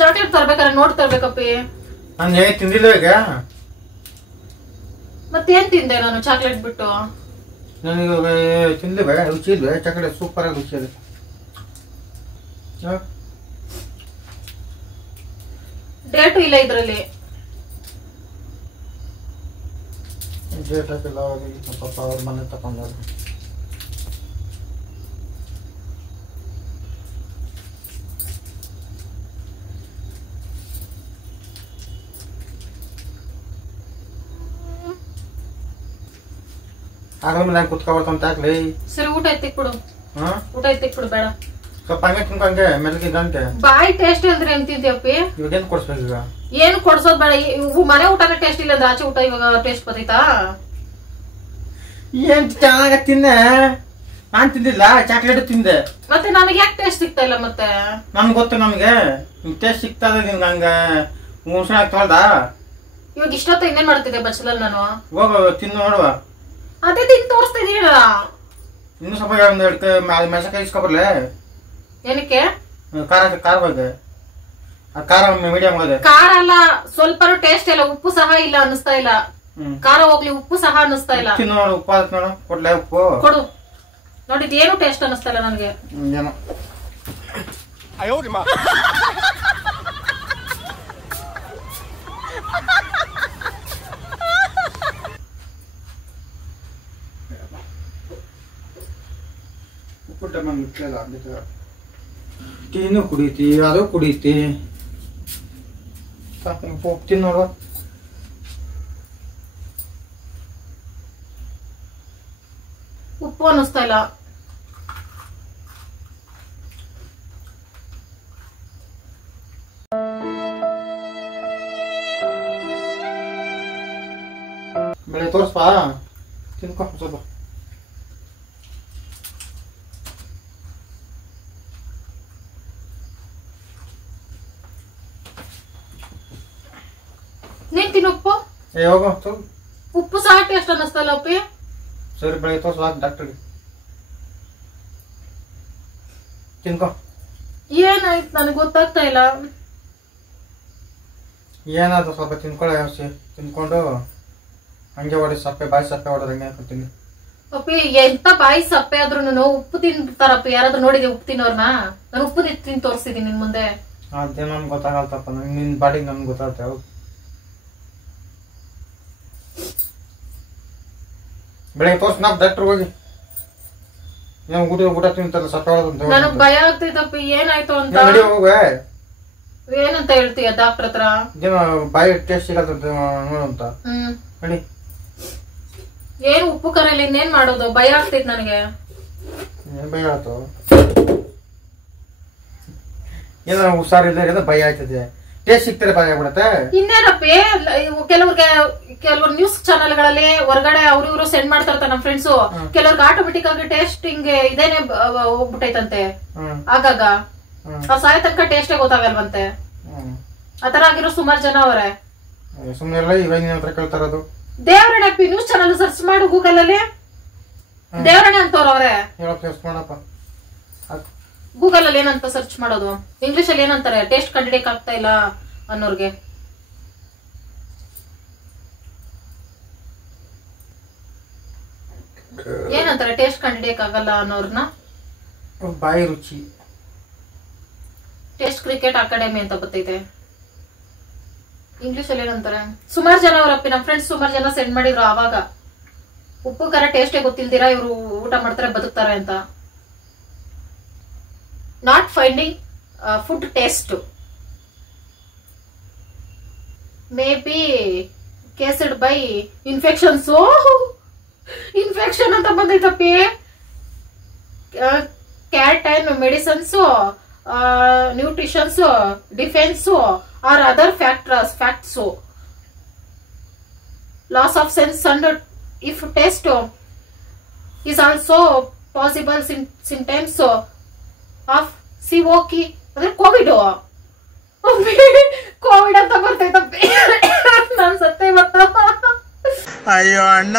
ಚಾಕ್ಲೇಟ್ ತರ್ಬೇಕಾರೆ ನೋಡಿ ತರ್ಬೇಕಪ್ಪಿ. ನಾನು ಹೇಗೆ ತಿಂದಿಲ್ಲ ಈಗ. ಮತ್ತೇನ್ ತಿಂದೆ ನಾನು ಚಾಕ್ಲೇಟ್ ಬಿಟ್ಟು? ನನಗೆ ತಿಂದಿವೆ, ರುಚಿ ಇಲ್ವೇ? ಚಾಕ್ಲೇಟ್ ಸೂಪರ್ ಆಗಿ ರುಚಿ ಇದೆ. ಡೇಟು ಇಲ್ಲ ಇದ್ರಲ್ಲಿ. ಡೇಟ್ ಹಾಕಿಲ್ಲ ಪಾಪ, ಅವ್ರ ಮನೆ ತಗೊಂಡ್ರು. ಆದ್ಮೇಲೆ ನಾನು ಕುತ್ಕೊಬರ್ತಾನೆ ಹಾಕ್ಲಿ. ಸರಿ ಊಟ ಎತ್ತಿಕ್ಬಿಡು. ಊಟ ಎತ್ತಿಕ್ಬಿಡು ಬೇಡ. ಸ್ವಲ್ಪ ಹಂಗೆ ತಿನ್ಕೊಂಡೆ ಮೆಲ್ಗಿದ್ದಂತೆ. ಬಾಯಿ ಟೇಸ್ಟ್ ಇಲ್ದ್ರೆ ಏನ್ ತಿಂತೀಯಪ್ಪಿ? ಇವಾಗ ಏನ್ ಕೊಡ್ಸ್ಬೇಕು ಈಗ? ಏನು ಕೊಡ್ಸೋದ್ ಬೇಡ. ಮನೆ ಊಟನೇ ಟೇಸ್ಟ್ ಇಲ್ಲ ಅಂದ್ರೆ ಆಚೆ ಊಟ ಇವಾಗ ಟೇಸ್ಟ್ ಬರ್ತೈತಾ? ಏನ್ ಚೆನ್ನಾಗ ತಿನ್ನೆ. ನಾನ್ ತಿಂದಿಲ್ಲ, ಚಾಕ್ಲೇಟ್ ತಿಂದೆ. ಮತ್ತೆ ನನಗೆ ಯಾಕೆ ಟೇಸ್ಟ್ ಸಿಗ್ತಾ ಇಲ್ಲ ಮತ್ತೆ? ನನ್ಗೆ ಗೊತ್ತು, ನಮ್ಗೆ ಟೇಸ್ಟ್ ಸಿಗ್ತದೆ ನಿನ್ಗೆ. ಹಂಗ ಹುಣಸೆ ತೊಳ್ದ ಇವಾಗ ಇಷ್ಟೊತ್ತ ಇನ್ನೇನ್ ಮಾಡ್ತಿದ್ದೆ ಬಚ್ಚಲಲ್ಲಿ ನಾನು? ಹೋಗ ತಿಂದು ನೋಡುವ. ಅದೇ ತಿಂದು ತೋರಿಸ್ತಾ ಇದೀನಲ್ಲ. ಇನ್ನು ಸ್ವಲ್ಪ ಒಂದ್ ಎರಡು ಮೆಣಸಿನಕಾಯಿ ಇಸ್ಕೊಬರ್ಲೆ. ಏನಕ್ಕೆ? ಖಾರ ಬಗ್ಗೆ ಖಾರ ಮೀಡಿಯಂ ಹೋದೆ. ಖಾರ ಅಲ್ಲ, ಸ್ವಲ್ಪ ಟೇಸ್ಟ್ ಇಲ್ಲ, ಉಪ್ಪು ಸಹ ಇಲ್ಲ ಅನ್ನಿಸ್ತಾ ಇಲ್ಲ. ಖಾರ ಹೋಗ್ಲಿ, ಉಪ್ಪು ಸಹ ಅನ್ನಿಸ್ತಾ ಇಲ್ಲ. ತಿನ್ನು ನೋಡು, ಉಪ್ಪು ಆಯ್ತು ನೋಡು. ಕೊಡ್ಲೆ ಉಪ್ಪು ಕೊಡು. ನೋಡಿದ್ ಏನು ಟೇಸ್ಟ್ ಅನ್ನಿಸ್ತಾ ಇಲ್ಲ ನನ್ಗೆ. ಏನೋ ಟೀನು ಕುಡಿತಿ, ಅದು ಕುಡಿತಿ. ಹೋಗ್ತೀನಿ ನೋಡುವ. ಉಪ್ಪು ಅನ್ನಿಸ್ತಾ ಇಲ್ಲ. ಬೆಳೆ ತೋರ್ಸ್ಪಾ, ತಿನ್ಕೊ ಸ್ವಲ್ಪ. ನೀನ್ ತಿನ್ನು ಉಪ್ಪು. ಹೋಗೋ, ಉಪ್ಪು ಸಹ ಟೇಸ್ಟ್ ಅನ್ನಿಸ್ತಾ ಇಲ್ಲ ಅಪ್ಪಿ. ಸರಿ ಬೆಳಗ್ಗೆ ತೋರ್ಸ ಡಾಕ್ಟರ್ಗೆ. ತಿನ್ಕೊ. ಏನಾಯ್ತು ನನಗೆ ಗೊತ್ತಾಗ್ತಾ ಇಲ್ಲ. ಏನಾದ್ರು ಸ್ವಲ್ಪ ತಿನ್ಕೊಳ್ಳೋ ಔಷಧಿ ತಿನ್ಕೊಂಡು ಹಂಗೆ ಹೊಡಿ, ಸಪ್ಪೆ ಬಾಯಿ ಸಪ್ಪೆ ಹೊಡೆದು ಹಂಗೆ ಹಾಕೊತೀನಿ. ಅಪ್ಪಿ ಎಂತ ಬಾಯಿ ಸಪ್ಪೆ ಆದ್ರೂ ಉಪ್ಪು ತಿಂತಾರಪ್ಪ. ಯಾರಾದ್ರೂ ನೋಡಿದೆ ಉಪ್ಪು ತಿನ್ನೋರ್ನ? ನಾನು ಉಪ್ಪು ತಿಂದು ತೋರಿಸ್ತಿದ್ದೀನಿ ನಿನ್ ಮುಂದೆ. ಅದೇ ನನ್ಗೆ ಗೊತ್ತಾಗಲ್ತಪ್ಪ, ನಿನ್ ಬಾಡಿಗೆ ನನ್ಗೆ ಗೊತ್ತಾಗುತ್ತೆ. ಹೌದು, ಬೆಳಗ್ಗೆ ತೋರ್ಸ್ ನಾ ಡಾಕ್ಟರ್ ಹೋಗಿ. ನೀವು ಊಟ ತಿಂತಾರ ಸಪ್ಪೆ ಹೊಡೆದು. ನನಗ್ ಭಯ ಆಗ್ತೈತಪ್ಪ, ಏನಾಯ್ತು ಅಂತ. ನಡಿ ಹೋಗುವೆ. ಏನಂತ ಹೇಳ್ತೀಯ ಡಾಕ್ಟರ್ ಹತ್ರ? ಬಾಯಿ ಟೇಸ್ಟ್ ಸಿಗತ್ತಂತ ನೋಡಂತ. ನಡಿ. ಏನ್ ಉಪ್ಪು ಕರೆಯಲ್ಲಿ ಇನ್ನೇನ್ ಮಾಡೋದು? ಭಯ ಆಗ್ತೈತ್ ನನಗೆ. ಏನ್ ಭಯ ಆಯ್ತು? ಏನೋ ಹುಷಾರಿಲ್ಲ, ಭಯ ಆಯ್ತದೆ. ಟೇಸ್ಟ್ ಸಿಗ್ತಾರೆ ಭಯ ಆಗ್ಬಿಡತ್ತೆ. ಇನ್ನೇನಪ್ಪಿ, ಕೆಲವ್ರು ನ್ಯೂಸ್ ಚಾನೆಲ್ ಗಳಲ್ಲಿ ಹೊರಗಡೆ ಅವ್ರು ಇವ್ರು ಸೆಂಡ್ ಮಾಡ್ತಾರ ನಮ್ ಫ್ರೆಂಡ್ಸ್. ಕೆಲವ್ರಿಗೆ ಆಟೋಮೆಟಿಕ್ ಆಗಿ ಟೇಸ್ಟ್ ಹಿಂಗೆ ಇದೇನೆ ಹೋಗ್ಬಿಟ್ಟೈತಂತೆ. ಆಗಾಗ ಆ ಸಾಯ ತನಕ ಟೇಸ್ಟೇ ಗೊತ್ತಾಗಲ್ವಂತೆ. ಆತರ ಆಗಿರೋ ಸುಮಾರು ಜನ ಅವರೇ. ಸುಮ್ಮನೆ ಇವಾಗ ಹತ್ರ ಕೇಳ್ತಾರದು. ದೇವರಣೆ ಅಪ್ಪಿ, ನ್ಯೂಸ್ ಚಾನಲ್ ಸರ್ಚ್ ಮಾಡು ಗೂಗಲ್ ಅಲ್ಲಿ. ದೇವರಣೆ ಅಂತವ್ರವ್ರೆ. ಮಾಡಪ್ಪ, ಗೂಗಲ್ ಅಲ್ಲಿ ಏನಂತ ಸರ್ಚ್ ಮಾಡೋದು? ಇಂಗ್ಲಿಷ್ ಅಲ್ಲಿ ಏನಂತಾರೆ? ಟೇಸ್ಟ್ ಕಂಡಿಡಿಯಕ್ ಆಗ್ತಾ ಇಲ್ಲ ಅನ್ನೋರ್ಗೆ. ಏನಂತಾರೆ? ಟೇಸ್ಟ್ ಕಂಡಿಡಿಯಕ್ ಆಗಲ್ಲ ಅನ್ನೋರ್ನ ಬಾಯಿ ರುಚಿ. ಟೇಸ್ಟ್ ಕ್ರಿಕೆಟ್ ಅಕಾಡೆಮಿ ಅಂತ ಬರ್ತೈತೆ. ಇಂಗ್ಲಿಷ್ ಅಲ್ಲಿ ಏನಂತಾರೆ? ಸುಮಾರು ಜನ ಅವರಪ್ಪಿ, ನಮ್ ಫ್ರೆಂಡ್ಸ್ ಸುಮಾರು ಜನ ಸೆಂಡ್ ಮಾಡಿದ್ರು ಆವಾಗ. ಉಪ್ಪು ಖಾರ ಟೇಸ್ಟೇ ಗೊತ್ತಿಲ್ದಿರಾ ಇವ್ರು ಊಟ ಮಾಡ್ತಾರೆ ಬದುಕ್ತಾರೆ ಅಂತ. Not finding food taste may be caused by infections. Infection ಅಂತ ಬಂದೈತಪ್ಪಿ. Cat and medicines, nutritions, defence are other facts. Loss of sense and if taste is also possible symptoms of COK. ಅಂದ್ರೆ ಕೋವಿಡ್. ಕೋವಿಡ್ ಅಂತ ಬರ್ತೈತಪ್ಪಿ. ನಾನ್ ಸತ್ತೇ ಮತ್ತ. ಅಯ್ಯೋ ಅಣ್ಣ,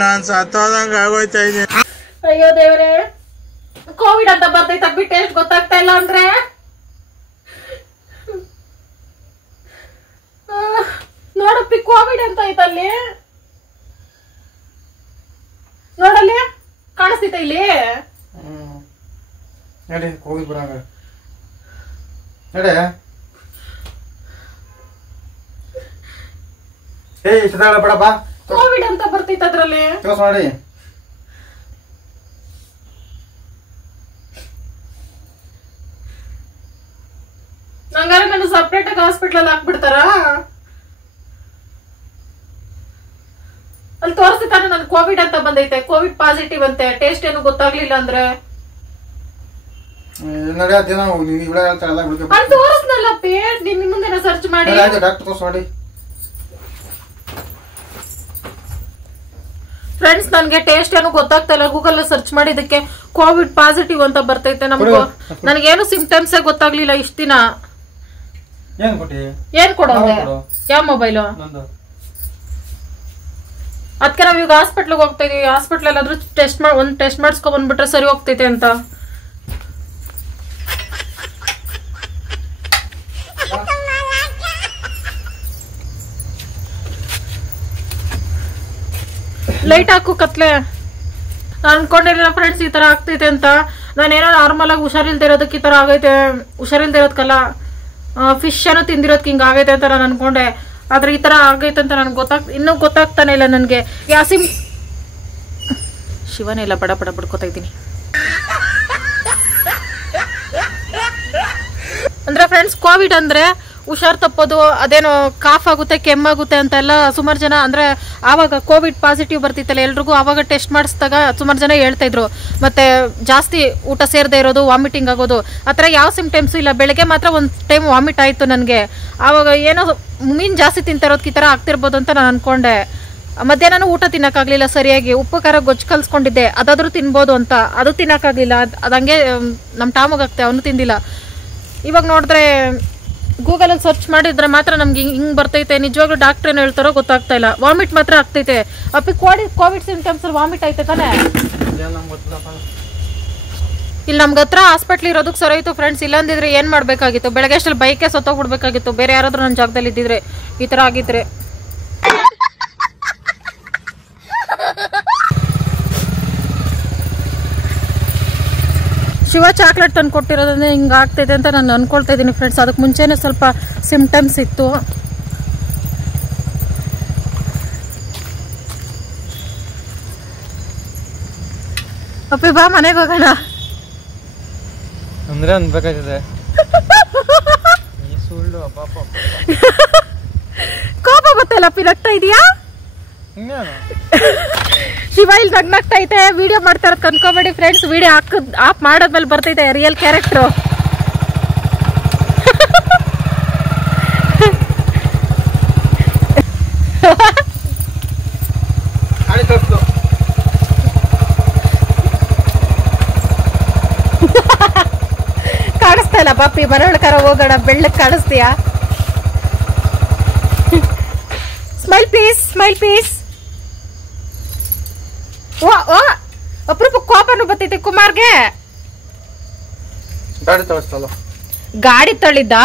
ನಾನ್ ಸತ್ತೋದಂಗ ಆಗೋಯ್ತಾ ಇದ್ದೀನಿ. ಅಯ್ಯೋ ದೇವ್ರೆ, ಕೋವಿಡ್ ಅಂತ ಬರ್ತೈತಪ್ಪಿ. ಟೇಸ್ಟ್ ಗೊತ್ತಾಗ್ತಾ ಇಲ್ಲ ಅಂದ್ರೆ ನೋಡಪ್ಪಿ, ಕೋವಿಡ್ ಅಂತ ಐತಲ್ಲಿ. ನೋಡಲ್ಲಿ ಕಾಣಿಸ್ತೈತ ಇಲ್ಲಿ. ನಡಿ ಹೋಗಿ ಬರಂಗ. ನಡೆ. ಸದಾಳ ಬೇಡಪ್ಪ. ಕೋವಿಡ್ ಅಂತ ಬರ್ತೈತ ಅದ್ರಲ್ಲಿ. ತೋರ್ಸ್ ಮಾಡಿ. ಹಂಗಾರೆ ನಾನು ಸಪ್ರೇಟ್ ಆಗಿ ಹಾಸ್ಪಿಟಲ್ ಹಾಕ್ಬಿಡ್ತಾರ? ಅಲ್ಲಿ ತೋರಿಸ್ತಾನೆ ನನ್ ಕೋವಿಡ್ ಅಂತ ಬಂದೈತೆ, ಕೋವಿಡ್ ಪಾಸಿಟಿವ್ ಅಂತೆ. ಟೇಸ್ಟ್ ಏನು ಗೊತ್ತಾಗ್ಲಿಲ್ಲ ಅಂದ್ರೆ ಅಲ್ಲಿ ತೋರಿಸ್ನಲ್ಲಪ್ಪಿ. ನಿಮ್ ಮುಂದೆ ಸರ್ಚ್ ಮಾಡಿ. ಡಾಕ್ಟರ್ ತೋರ್ಸ್ ಮಾಡಿ. ಫ್ರೆಂಡ್ಸ್ ನನ್ಗೆ ಟೇಸ್ಟ್ ಏನು ಗೊತ್ತಾಗ್ತಾ ಇಲ್ಲ. ಗೂಗಲ್ ಸರ್ಚ್ ಮಾಡಿದಕ್ಕೆ ಕೋವಿಡ್ ಪಾಸಿಟಿವ್ ಅಂತ ಬರ್ತೈತೆ. ನಮ್ಗೂ ನನಗೇನು ಸಿಂಪ್ಟಮ್ಸ್ ಗೊತ್ತಾಗ್ಲಿಲ್ಲ ಇಷ್ಟ ದಿನ. ಏನ್ ಕೊಡೋದೆ? ಯಾವ ಮೊಬೈಲು? ಅದಕ್ಕೆ ನಾವ್ ಈಗ ಹಾಸ್ಪಿಟ್ಲಿಗೆ ಹೋಗ್ತಾ ಇದೀವಿ. ಹಾಸ್ಪಿಟ್ಲ್ ಎಲ್ಲಾದ್ರೂ ಟೆಸ್ಟ್ ಮಾಡಿಸ್ಕೊ ಬಂದ್ಬಿಟ್ರೆ ಸರಿ ಹೋಗ್ತೈತೆ ಅಂತ. ಲೈಟ್ ಹಾಕು ಕತ್ಲೆ. ನಾನು ಅನ್ಕೊಂಡಿರಲಿಲ್ಲ ಫ್ರೆಂಡ್ಸ್ ಈ ತರ ಆಗ್ತೈತೆ ಅಂತ. ನಾನೇನೋ ನಾರ್ಮಲ್ ಆಗಿ ಹುಷಾರಿಲ್ದೇ ಇರೋದಕ್ಕೆ ಈ ತರ ಆಗೈತೆ. ಹುಷಾರಿಲ್ದೇ ಇರೋದಕ್ಕಲ್ಲ, ಫಿಶ್ ಅನ್ನು ತಿಂದಿರೋದಕ್ಕೆ ಹಿಂಗ ಆಗೈತೆ ಅಂತ ನಾನು ಅನ್ಕೊಂಡೆ. ಆದ್ರೆ ಈ ತರ ಆಗೈತೆ ಅಂತ ನನ್ಗೆ ಇನ್ನೂ ಗೊತ್ತಾಗ್ತಾನೆ ಇಲ್ಲ ನನ್ಗೆ. ಶಿವನೇ ಇಲ್ಲ, ಬಡ ಬಡ ಬಡ್ಕೋತಾ ಇದ್ದೀನಿ. ಅಂದ್ರೆ ಫ್ರೆಂಡ್ಸ್ ಕೋವಿಡ್ ಅಂದ್ರೆ ಹುಷಾರ್ ತಪ್ಪೋದು, ಅದೇನೋ ಕಾಫ್ ಆಗುತ್ತೆ, ಕೆಮ್ಮಾಗುತ್ತೆ ಅಂತೆಲ್ಲ ಸುಮಾರು ಜನ, ಅಂದ್ರೆ ಆವಾಗ ಕೋವಿಡ್ ಪಾಸಿಟಿವ್ ಬರ್ತಿತ್ತಲ್ಲ ಎಲ್ರಿಗೂ, ಆವಾಗ ಟೆಸ್ಟ್ ಮಾಡಿಸಿದಾಗ ಸುಮಾರು ಜನ ಹೇಳ್ತಾ ಇದ್ರು. ಮತ್ತೆ ಜಾಸ್ತಿ ಊಟ ಸೇರದೆ ಇರೋದು, ವಾಮಿಟಿಂಗ್ ಆಗೋದು, ಆ ಥರ ಯಾವ ಸಿಂಪ್ಟಮ್ಸು ಇಲ್ಲ. ಬೆಳಗ್ಗೆ ಮಾತ್ರ ಒಂದು ಟೈಮ್ ವಾಮಿಟ್ ಆಯಿತು ನನಗೆ. ಆವಾಗ ಏನೋ ಮೀನು ಜಾಸ್ತಿ ತಿಂತಿರೋದಕ್ಕೆ ಈ ಥರ ಆಗ್ತಿರ್ಬೋದು ಅಂತ ನಾನು ಅನ್ಕೊಂಡೆ. ಮಧ್ಯಾಹ್ನ ಊಟ ತಿನ್ನಕ್ಕಾಗ್ಲಿಲ್ಲ ಸರಿಯಾಗಿ. ಉಪ್ಪು ಖಾರ ಗೊಜ್ಜು ಕಲ್ಸ್ಕೊಂಡಿದ್ದೆ, ಅದಾದ್ರೂ ತಿನ್ಬೋದು ಅಂತ, ಅದು ತಿನ್ನಕ್ಕಾಗ್ಲಿಲ್ಲ. ಅದಂಗೆ ನಮ್ಮ ಟಾಮಗಾಗ್ತೆ, ಅವನು ತಿಂದಿಲ್ಲ. ಇವಾಗ ನೋಡಿದ್ರೆ ಗೂಗಲಲ್ಲಿ ಸರ್ಚ್ ಮಾಡಿದ್ರೆ ಮಾತ್ರ ನಮ್ಗೆ ಹಿಂಗ್ ಬರ್ತೈತೆ. ನಿಜವಾಗ್ಲೂ ಡಾಕ್ಟರ್ ಏನು ಹೇಳ್ತಾರೋ ಗೊತ್ತಾಗ್ತಾ ಇಲ್ಲ. ವಾಮಿಟ್ ಮಾತ್ರ ಆಗ್ತೈತೆ. ಅಪ್ಪಿ ಕೋವಿಡ್ ಸಿಂಪ್ಟಮ್ಸ್ ಅಲ್ಲಿ ವಾಮಿಟ್ ಐತೆ ತಾನೆ? ಇಲ್ಲಿ ನಮ್ಗೆ ಹತ್ರ ಹಾಸ್ಪಿಟ್ಲ್ ಇರೋದಕ್ಕೆ ಸರಿಯಿತು ಫ್ರೆಂಡ್ಸ್. ಇಲ್ಲಾಂದಿದ್ರೆ ಏನ್ ಮಾಡ್ಬೇಕಾಗಿತ್ತು? ಬೆಳಗ್ಗೆ ಅಷ್ಟಲ್ಲಿ ಬೈಕೆ ಸತ್ತೋಗ್ಬಿಡ್ಬೇಕಾಗಿತ್ತು. ಬೇರೆ ಯಾರಾದ್ರೂ ನನ್ನ ಜಾಗದಲ್ಲಿ ಇದ್ದಿದ್ರೆ ಈ ತರ ಆಗಿದ್ರೆ. ಶಿವ ಚಾಕ್ಲೇಟ್ ತಂದು ಕೊಟ್ಟಿರೋದ್ರಿಂದ ಹಿಂಗ ಆಗ್ತೈತೆ ಅಂತ ನಾನು ಅನ್ಕೊಳ್ತಾ ಇದ್ದೀನಿ ಫ್ರೆಂಡ್ಸ್. ಅದಕ್ಕೆ ಮುಂಚೆನೆ ಸ್ವಲ್ಪ ಸಿಂಪ್ಟಮ್ಸ್ ಇತ್ತು. ಅಪ್ಪಿ ಬಾ ಮನೆಗೆ ಹೋಗೋಣ ಅಂದ್ರೆ ಅನ್ಬೇಕಾಗಿದೆ. ಕೋಪ ಬತ್ತಲ್ಲ ಅಪ್ಪಿ, ನಗ್ತಾ ಇದೀಯಾ? ಶಿವ ಇಲ್ಲಿ ನಗ್ನಾಗ್ತಾ ಐತೆ. ವಿಡಿಯೋ ಮಾಡ್ತಾ ಇರೋದು ಕನ್ಕೋಬೇಡಿ ಫ್ರೆಂಡ್ಸ್. ವಿಡಿಯೋ ಆಫ್ ಮಾಡಾದ್ಮೇಲೆ ಬರ್ತೈತೆ ರಿಯಲ್ ಕ್ಯಾರೆಕ್ಟರ್. ಕಾಣಿಸ್ತಾ ಇಲ್ಲ ಬಾಪಿ, ಮರೊಳಕಾರ ಹೋಗೋಣ, ಬೆಳ್ಳಕ್ ಕಾಣಿಸ್ತೀಯಾ? Smile please, smile please. ಅಪರೂಪ ಕೋಪನು ಬರ್ತೈತಿ ಕುಮಾರ್ಗೆ. ಗಾಡಿ ತಳ್ಳಿದ್ದ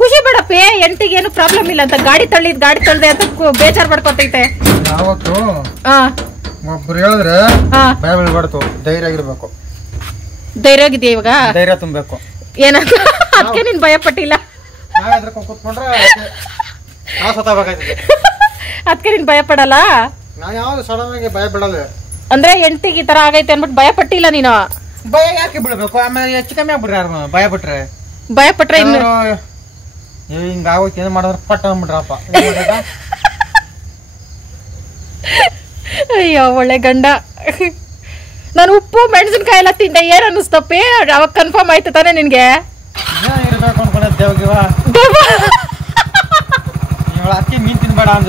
ಖುಷಿ ಬಿಡಪ್ಪಿ, ಎಂಟಿಗೆ ಏನು ಪ್ರಾಬ್ಲಮ್ ಇಲ್ಲ ಅಂತ. ಗಾಡಿ ತಳ್ಳಿದೆ ಅಂತ ಬೇಜಾರ್ ಮಾಡ್ಕೊತೈತೆ. ಒಬ್ರು ಹೇಳಿದ್ರೆ ಭಯ ಬೀಳ್ಬಾರ್ದು, ಧೈರ್ಯ ಆಗಿರ್ಬೇಕು. ಧೈರ್ಯ ಆಗಿದೆಯಾ ಇವಾಗ? ಧೈರ್ಯ ತುಂಬಬೇಕು. ಏನಂತ ಅದಕ್ಕೆ ನೀನ್ ಭಯ ಪಟ್ಟಿಲ್ಲ? ಕೂತ್ಕೊಂಡ್ರೆ ನಾವು ಸತ್ತಬೇಕಾಗ್ತದೆ. ಅದಕ್ಕೆ ನೀನ್ ಭಯ ಪಡಲ್ಲ? ನಾ ಯಾವ್ದು ಸಡನ್ ಆಗಿ ಭಯ ಬಿಡಲ್ಲ. ಅಂದ್ರೆ ಹೆಂಡತಿಗೆ ಈ ತರ ಆಗೈತೆ ಅನ್ಬಿಟ್ಟು ಭಯ ಪಟ್ಟಿಲ್ಲ ನೀನು? ಭಯ ಯಾಕೆ ಬಿಡ್ಬೇಕು? ಆಮೇಲೆ ಹೆಚ್ಚು ಕಮ್ಮಿ ಆಗ್ಬಿಡ್ರಿ ಯಾರು ಭಯ ಬಿಟ್ರೆ. ಭಯ ಪಟ್ರೆ ಇನ್ನು ಹಿಂಗ ಆಗೋಯ್ತು, ಏನ್ ಮಾಡಿದ್ರೆ ಪಟ್ಟ ಅಂದ್ಬಿಟ್ರಪ್ಪ. ಅಯ್ಯೋ ಒಳ್ಳೆ ಗಂಡ. ನಾನು ಉಪ್ಪು ಮೆಣಸಿನ್ಕಾಯಿ ಎಲ್ಲ ತಿಂದೆ, ಏನ್ ಅನ್ನಿಸ್ತಪ್ಪಿ? ಅವಾಗ ಕನ್ಫರ್ಮ್ ಆಯ್ತು ತಾನೆ ನಿನ್ಗೆ? ಇರ್ಬೇಕು ಅನ್ಕೊಂಡೆ ದೇವ್ಗಿವ. ಅಕ್ಕಿ ಮೀನ್ ತಿನ್ಬೇಡ ಅಂದ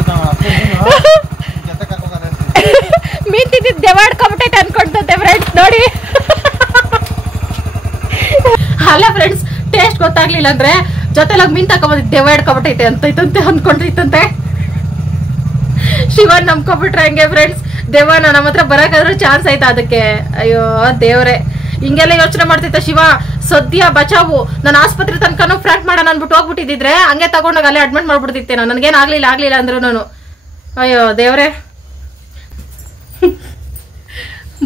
ಮೀನ್ ತಿಂದಿದ್ದು ದೆವಾಡ್ಕೊಂಬಿಟ್ಟೈತೆ ಅನ್ಕೊಂತಂತೆ ಫ್ರೆಂಡ್ಸ್. ನೋಡಿ ಅಲ್ಲ ಫ್ರೆಂಡ್ಸ್, ಟೇಸ್ಟ್ ಗೊತ್ತಾಗ್ಲಿಲ್ಲ ಅಂದ್ರೆ ಜೊತೆಲಾಗ ಮೀನ್ ತಕೊಂಬಂದಿದ್ದು ದೆವಾಡ್ಕೊಂಬಿಟ್ಟೈತೆ ಅಂತೈತಂತೆ ಅನ್ಕೊಂಡಿತ್ತಂತೆ. ಶಿವನ್ ನಂಬ್ಕೊಂಡ್ಬಿಟ್ರೆ ಹಂಗೆ ಫ್ರೆಂಡ್ಸ್. ದೇವ ನಮ್ಮ ಹತ್ರ ಬರಕಾದ್ರೂ ಚಾನ್ಸ್ ಆಯ್ತಾ ಅದಕ್ಕೆ? ಅಯ್ಯೋ ದೇವ್ರೆ, ಹಿಂಗೆಲ್ಲ ಯೋಚನೆ ಮಾಡ್ತಿದ್ದ ಶಿವ. ಸದ್ಯ ಬಚಾವು. ನಾನು ಆಸ್ಪತ್ರೆ ತನಕನೂ ಫ್ರಾಂಕ್ ಮಾಡೋಣ ಅನ್ಬಿಟ್ಟು ಹೋಗ್ಬಿಟ್ಟಿದ್ರೆ ಹಂಗೆ ತಗೊಂಡಾಗ ಅಲ್ಲೇ ಅಡ್ಮಿಟ್ ಮಾಡ್ಬಿಡ್ತಿದ್ದೆ ನಾನು. ನನ್ಗೇನ್ ಆಗ್ಲಿಲ್ಲ ಅಂದ್ರು ನಾನು. ಅಯ್ಯೋ ದೇವ್ರೆ.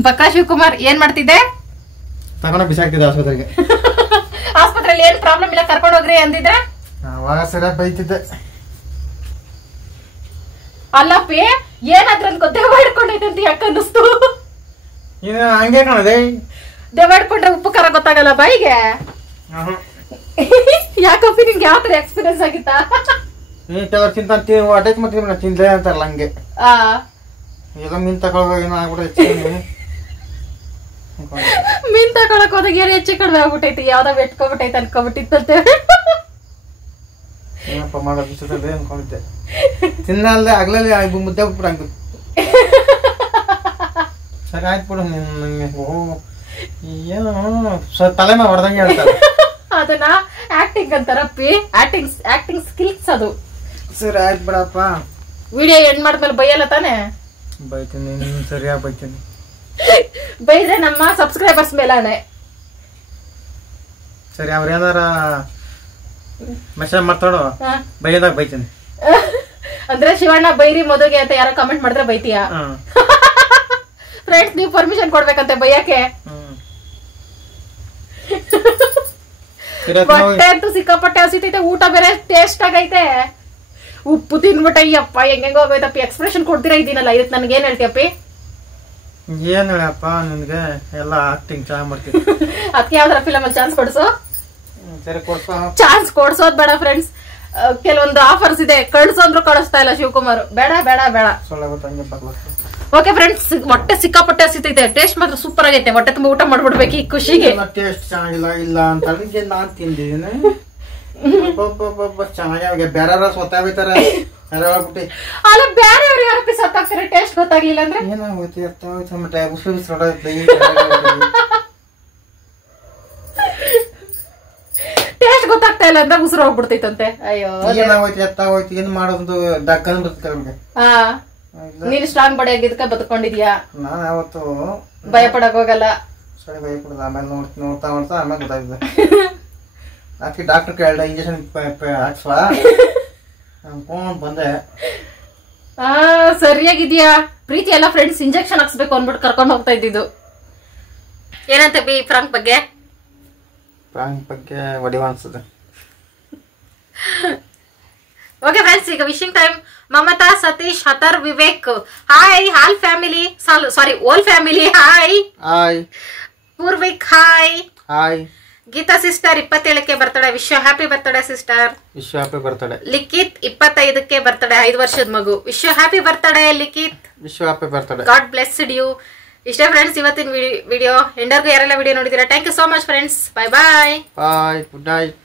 ಬಕ್ಕಾ ಶಿವಕುಮಾರ್ ಏನ್ ಮಾಡ್ತಿದ್ದೆ? ತಗೊಂಡ ಬಿಸಾಕ್ತಿದ್ದೆ ಆಸ್ಪತ್ರೆಗೆ. ಆಸ್ಪತ್ರೆಯಲ್ಲಿ ಏನ್ ಪ್ರಾಬ್ಲಮ್ ಇಲ್ಲ, ಕರ್ಕೊಂಡು ಹೋಗ್ರಿ ಅಂದಿದ್ರೆ ಸರಿಯಾಗಿ ಬೈತಿದ್ದೆ. ಅಲ್ಲಪ್ಪಿ ಏನಾದ್ರೂ ದೆವ್ವ ಹಿಡ್ಕೊಂಡೈತೆ ಅಂತ ಯಾಕೆ ಅನ್ನಿಸ್ತು? ಹಂಗೆ ಕಾಣದೆ. ದೆವ್ವ ಹಿಡ್ಕೊಂಡ್ರೆ ಉಪ್ಪು ಖಾರ ಗೊತ್ತಾಗಲ್ಲ ಬಾಯಿಗೆ? ಯಾಕಪ್ಪಿ ನಿಮ್ಗೆ ಯಾವ ತರ ಎಕ್ಸ್ಪೀರಿಯನ್ಸ್ ಆಗಿತ್ತಾ? ಕೆಲವ್ರು ಅಟ್ಯಾಚ್ ಮಾಡ್ತೀನಿ ತಿಂದ್ರೆ ಅಂತಾರಲ್ಲ ಹಂಗೆ. ಈಗ ಮೀನ್ ತಗೊಳ್ಳುವಾಗ ಏನೋ ಆಗ್ಬಿಟ್ಟೈತಿ. ಮೀನ್ ತಗೊಳಕ್ ಹೋದಾಗ ಏನು ಹೆಚ್ಚು ಕಡಿಮೆ ಆಗ್ಬಿಟ್ಟೈತಿ, ಯಾವ್ದಾವ್ ಎಟ್ಕೊಬಿಟ್ಟೈತೆ ಅನ್ಕೊಬಿಟ್ಟಿತ್ತಂತೆ. ಏನಪ್ಪ ಮಾಡೋ ಬಿಸಿಲಲ್ಲಿ ಅನ್ಕೊಂಡಿದ್ದೆ. ತಿನ್ನಲ್ದೆ ಆಗ್ಲಲ್ಲಿ ಮುದ್ದೆ ಬಿಟ್ಬಿಟ್ಟು ಸರಿ ಆಯ್ತು ಬಿಡು ನಂಗೆ ಏನು ತಲೆ ಮೇಲೆ ಹೊಡೆದಂಗೆ ಹೇಳ್ತಾರೆ. ಅದನ್ನ ಆಕ್ಟಿಂಗ್ ಅಂತಾರಪ್ಪಿ, ಆಕ್ಟಿಂಗ್ ಸ್ಕಿಲ್ಸ್ ಅದು. ಸರಿ ಆಯ್ತು ಬಿಡಪ್ಪ. ವಿಡಿಯೋ ಎಂಡ್ ಮಾಡಿದ್ಮೇಲೆ ಬೈಯಲ್ಲ ತಾನೆ? ಬೈತೀನಿ, ನೀನು ಸರಿಯಾಗಿ ಬೈತೀನಿ. ಬೈದ್ರೆ ನಮ್ಮ ಸಬ್ಸ್ಕ್ರೈಬರ್ಸ್ ಮೇಲಾನೆ. ಸರಿ ಅವ್ರೇನಾರ ಮೆಸೇಜ್ ಮಾಡ್ತಾಡೋ ಬೈಯದಾಗ ಬೈತೀನಿ. ಅಂದ್ರೆ ಶಿವಣ್ಣ ಬೈರಿ ಮದುವೆ ಅಂತ ಯಾರೋ ಕಮೆಂಟ್ ಮಾಡಿದ್ರೆ ಬೈತೀಯಾ? ಫ್ರೆಂಡ್ಸ್, ನೀವು ಪರ್ಮಿಷನ್ ಕೊಡ್ಬೇಕಂತೆ ಬೈಯಕ್ಕೆ. ಹೊಟ್ಟೆ ಅಂತೂ ಸಿಕ್ಕಾಪಟ್ಟೆ ಹಸಿತೈತೆ, ಊಟ ಬೇರೆ ಟೇಸ್ಟ್ ಆಗೈತೆ. ಉಪ್ಪು ತಿನ್ಬಿಟ್ಟ ಅಯ್ಯಪ್ಪ ಹೆಂಗ ಹೋಗೋಯ್ತಪ್ಪಿ. ಎಕ್ಸ್ಪ್ರೆಷನ್ ಕೊಡ್ತೀರಾ ಇದೀನಲ್ಲ, ಇದಕ್ ನನ್ಗೆ ಏನ್ ಹೇಳ್ತೀಯಪ್ಪಿ? ಏನ್ ಹೇಳಪ್ಪ ನಿನ್ಗೆ ಎಲ್ಲ ಆಕ್ಟಿಂಗ್ ಚೆನ್ನಾಗ್ ಮಾಡ್ತೀವಿ. ಅದಕ್ಕೆ ಯಾವ್ದಾರ ಫಿಲಮ್ ಅಲ್ಲಿ ಚಾನ್ಸ್ ಕೊಡ್ಸು. ಸರಿ ಕೊಡ್ಸೋ. ಚಾನ್ಸ್ ಕೊಡ್ಸೋದ್ ಬೇಡ ಫ್ರೆಂಡ್ಸ್, ಕೆಲವೊಂದು ಆಫರ್ಸ್ ಇದೆ, ಕಳ್ಸೋಂದ್ರು ಕಳಿಸ್ತಾ ಇಲ್ಲ ಶಿವಕುಮಾರ್. ಬೇಡ ಬೇಡ ಬೇಡ. ಓಕೆ ಫ್ರೆಂಡ್ಸ್, ಹೊಟ್ಟೆ ಸಿಕ್ಕಾಪಟ್ಟೆ ಹಸಿತೈತೆ, ಟೇಸ್ಟ್ ಮಾತ್ರ ಸೂಪರ್ ಆಗೈತೆ. ಹೊಟ್ಟೆ ತುಂಬಾ ಊಟ ಮಾಡ್ಬಿಡ್ಬೇಕು ಈ ಖುಷಿಗೆ. ಟೇಸ್ಟ್ ಚೆನ್ನಾಗಿಲ್ಲ ಇಲ್ಲ ಅಂತ ನಾನ್ ತಿಂದಿದ್ದೀನಿ. ಚೆನ್ನಾಗಿ ಬೇರೆ ಸ್ವತಃ ಬೈತಾರೆ. ಅಲ್ಲ ಬೇರೆಯವ್ರಿಗೆ ಯಾರಪ್ಪಿ ಸತ್ತಾಗ್ತಾರೆ ಟೇಸ್ಟ್ ಗೊತ್ತಾಗ್ಲಿಲ್ಲ ಅಂದ್ರೆ? ಟೇಸ್ಟ್ ಗೊತ್ತಾಗ್ತಾ ಇಲ್ಲ ಅಂದ್ರೆ ಉಸಿರು ಹೋಗ್ಬಿಡ್ತೈತಂತೆ. ಅಯ್ಯೋ ಎತ್ತಾಗೋಯ್ತು, ಏನ್ ಮಾಡೋದು ದಕ್ಕನ್ ಬದುಕ. ನೀನ್ ಸ್ಟ್ರಾಂಗ್ ಬಾಡಿ ಆಗಿದ್ಕ ಬದುಕೊಂಡಿದ್ಯಾ. ನಾನ್ ಯಾವತ್ತು ಭಯ ಪಡಕ್ ಹೋಗಲ್ಲ. ಸರಿ ಭಯ ಪಡದ. ಆಮೇಲೆ ನೋಡ್ತಾ ಆಮೇಲೆ ಗೊತ್ತಾಯ್ತದೆ. ಅದಕ್ಕೆ ಡಾಕ್ಟರ್ ಕೇಳ್ದ ಇಂಜೆಕ್ಷನ್ ಹಾಕ್ಸ್ವಾ ಅನ್ಕೊಂಡ್ ಬಂದೆ. ಸರಿಯಾಗಿದ್ಯಾ? ಪ್ರೀತಿ ಎಲ್ಲ ಫ್ರೆಂಡ್ಸ್ ಇಂಜೆಕ್ಷನ್ ಹಾಕ್ಸ್ಬೇಕು ಅಂದ್ಬಿಟ್ಟು ಕರ್ಕೊಂಡು ಹೋಗ್ತಾ ಇದ್ದಿದ್ದು. ಏನಂತೆ ಬಿ ಫ್ರಾಂಕ್ ಬಗ್ಗೆ? ಫ್ರಾಂಕ್ ಬಗ್ಗೆ ಒಡಿವ ಅನ್ಸುತ್ತೆ. ಓಕೆ ಫ್ರೆಂಡ್ಸ್, ಈಗ ವಿಶಿಂಗ್ ಟೈಮ್. ಮಮತಾ, ಸತೀಶ್, ಹತರ್, Vivek hi. Hall family, sorry all family hi. Hi. Purvik hi. Hi. Geeta sister 27ಕ್ಕೆ birthday, wish you happy birthday sister. Wish you happy birthday. Likhith 25ಕ್ಕೆ ಬರ್ತಡೆ, 5 ವರ್ಷದ ಮಗು. Wish you happy birthday Likhith. Wish you happy birthday. God blessed you. ಇಷ್ಟೇ friends ಇವತ್ತಿನ video. ಎಂಡರ್ಗೂ ಯಾರೆಲ್ಲ video ನೋಡಿದೀರಾ, thank you so much friends. Bye bye. Bye. Good night.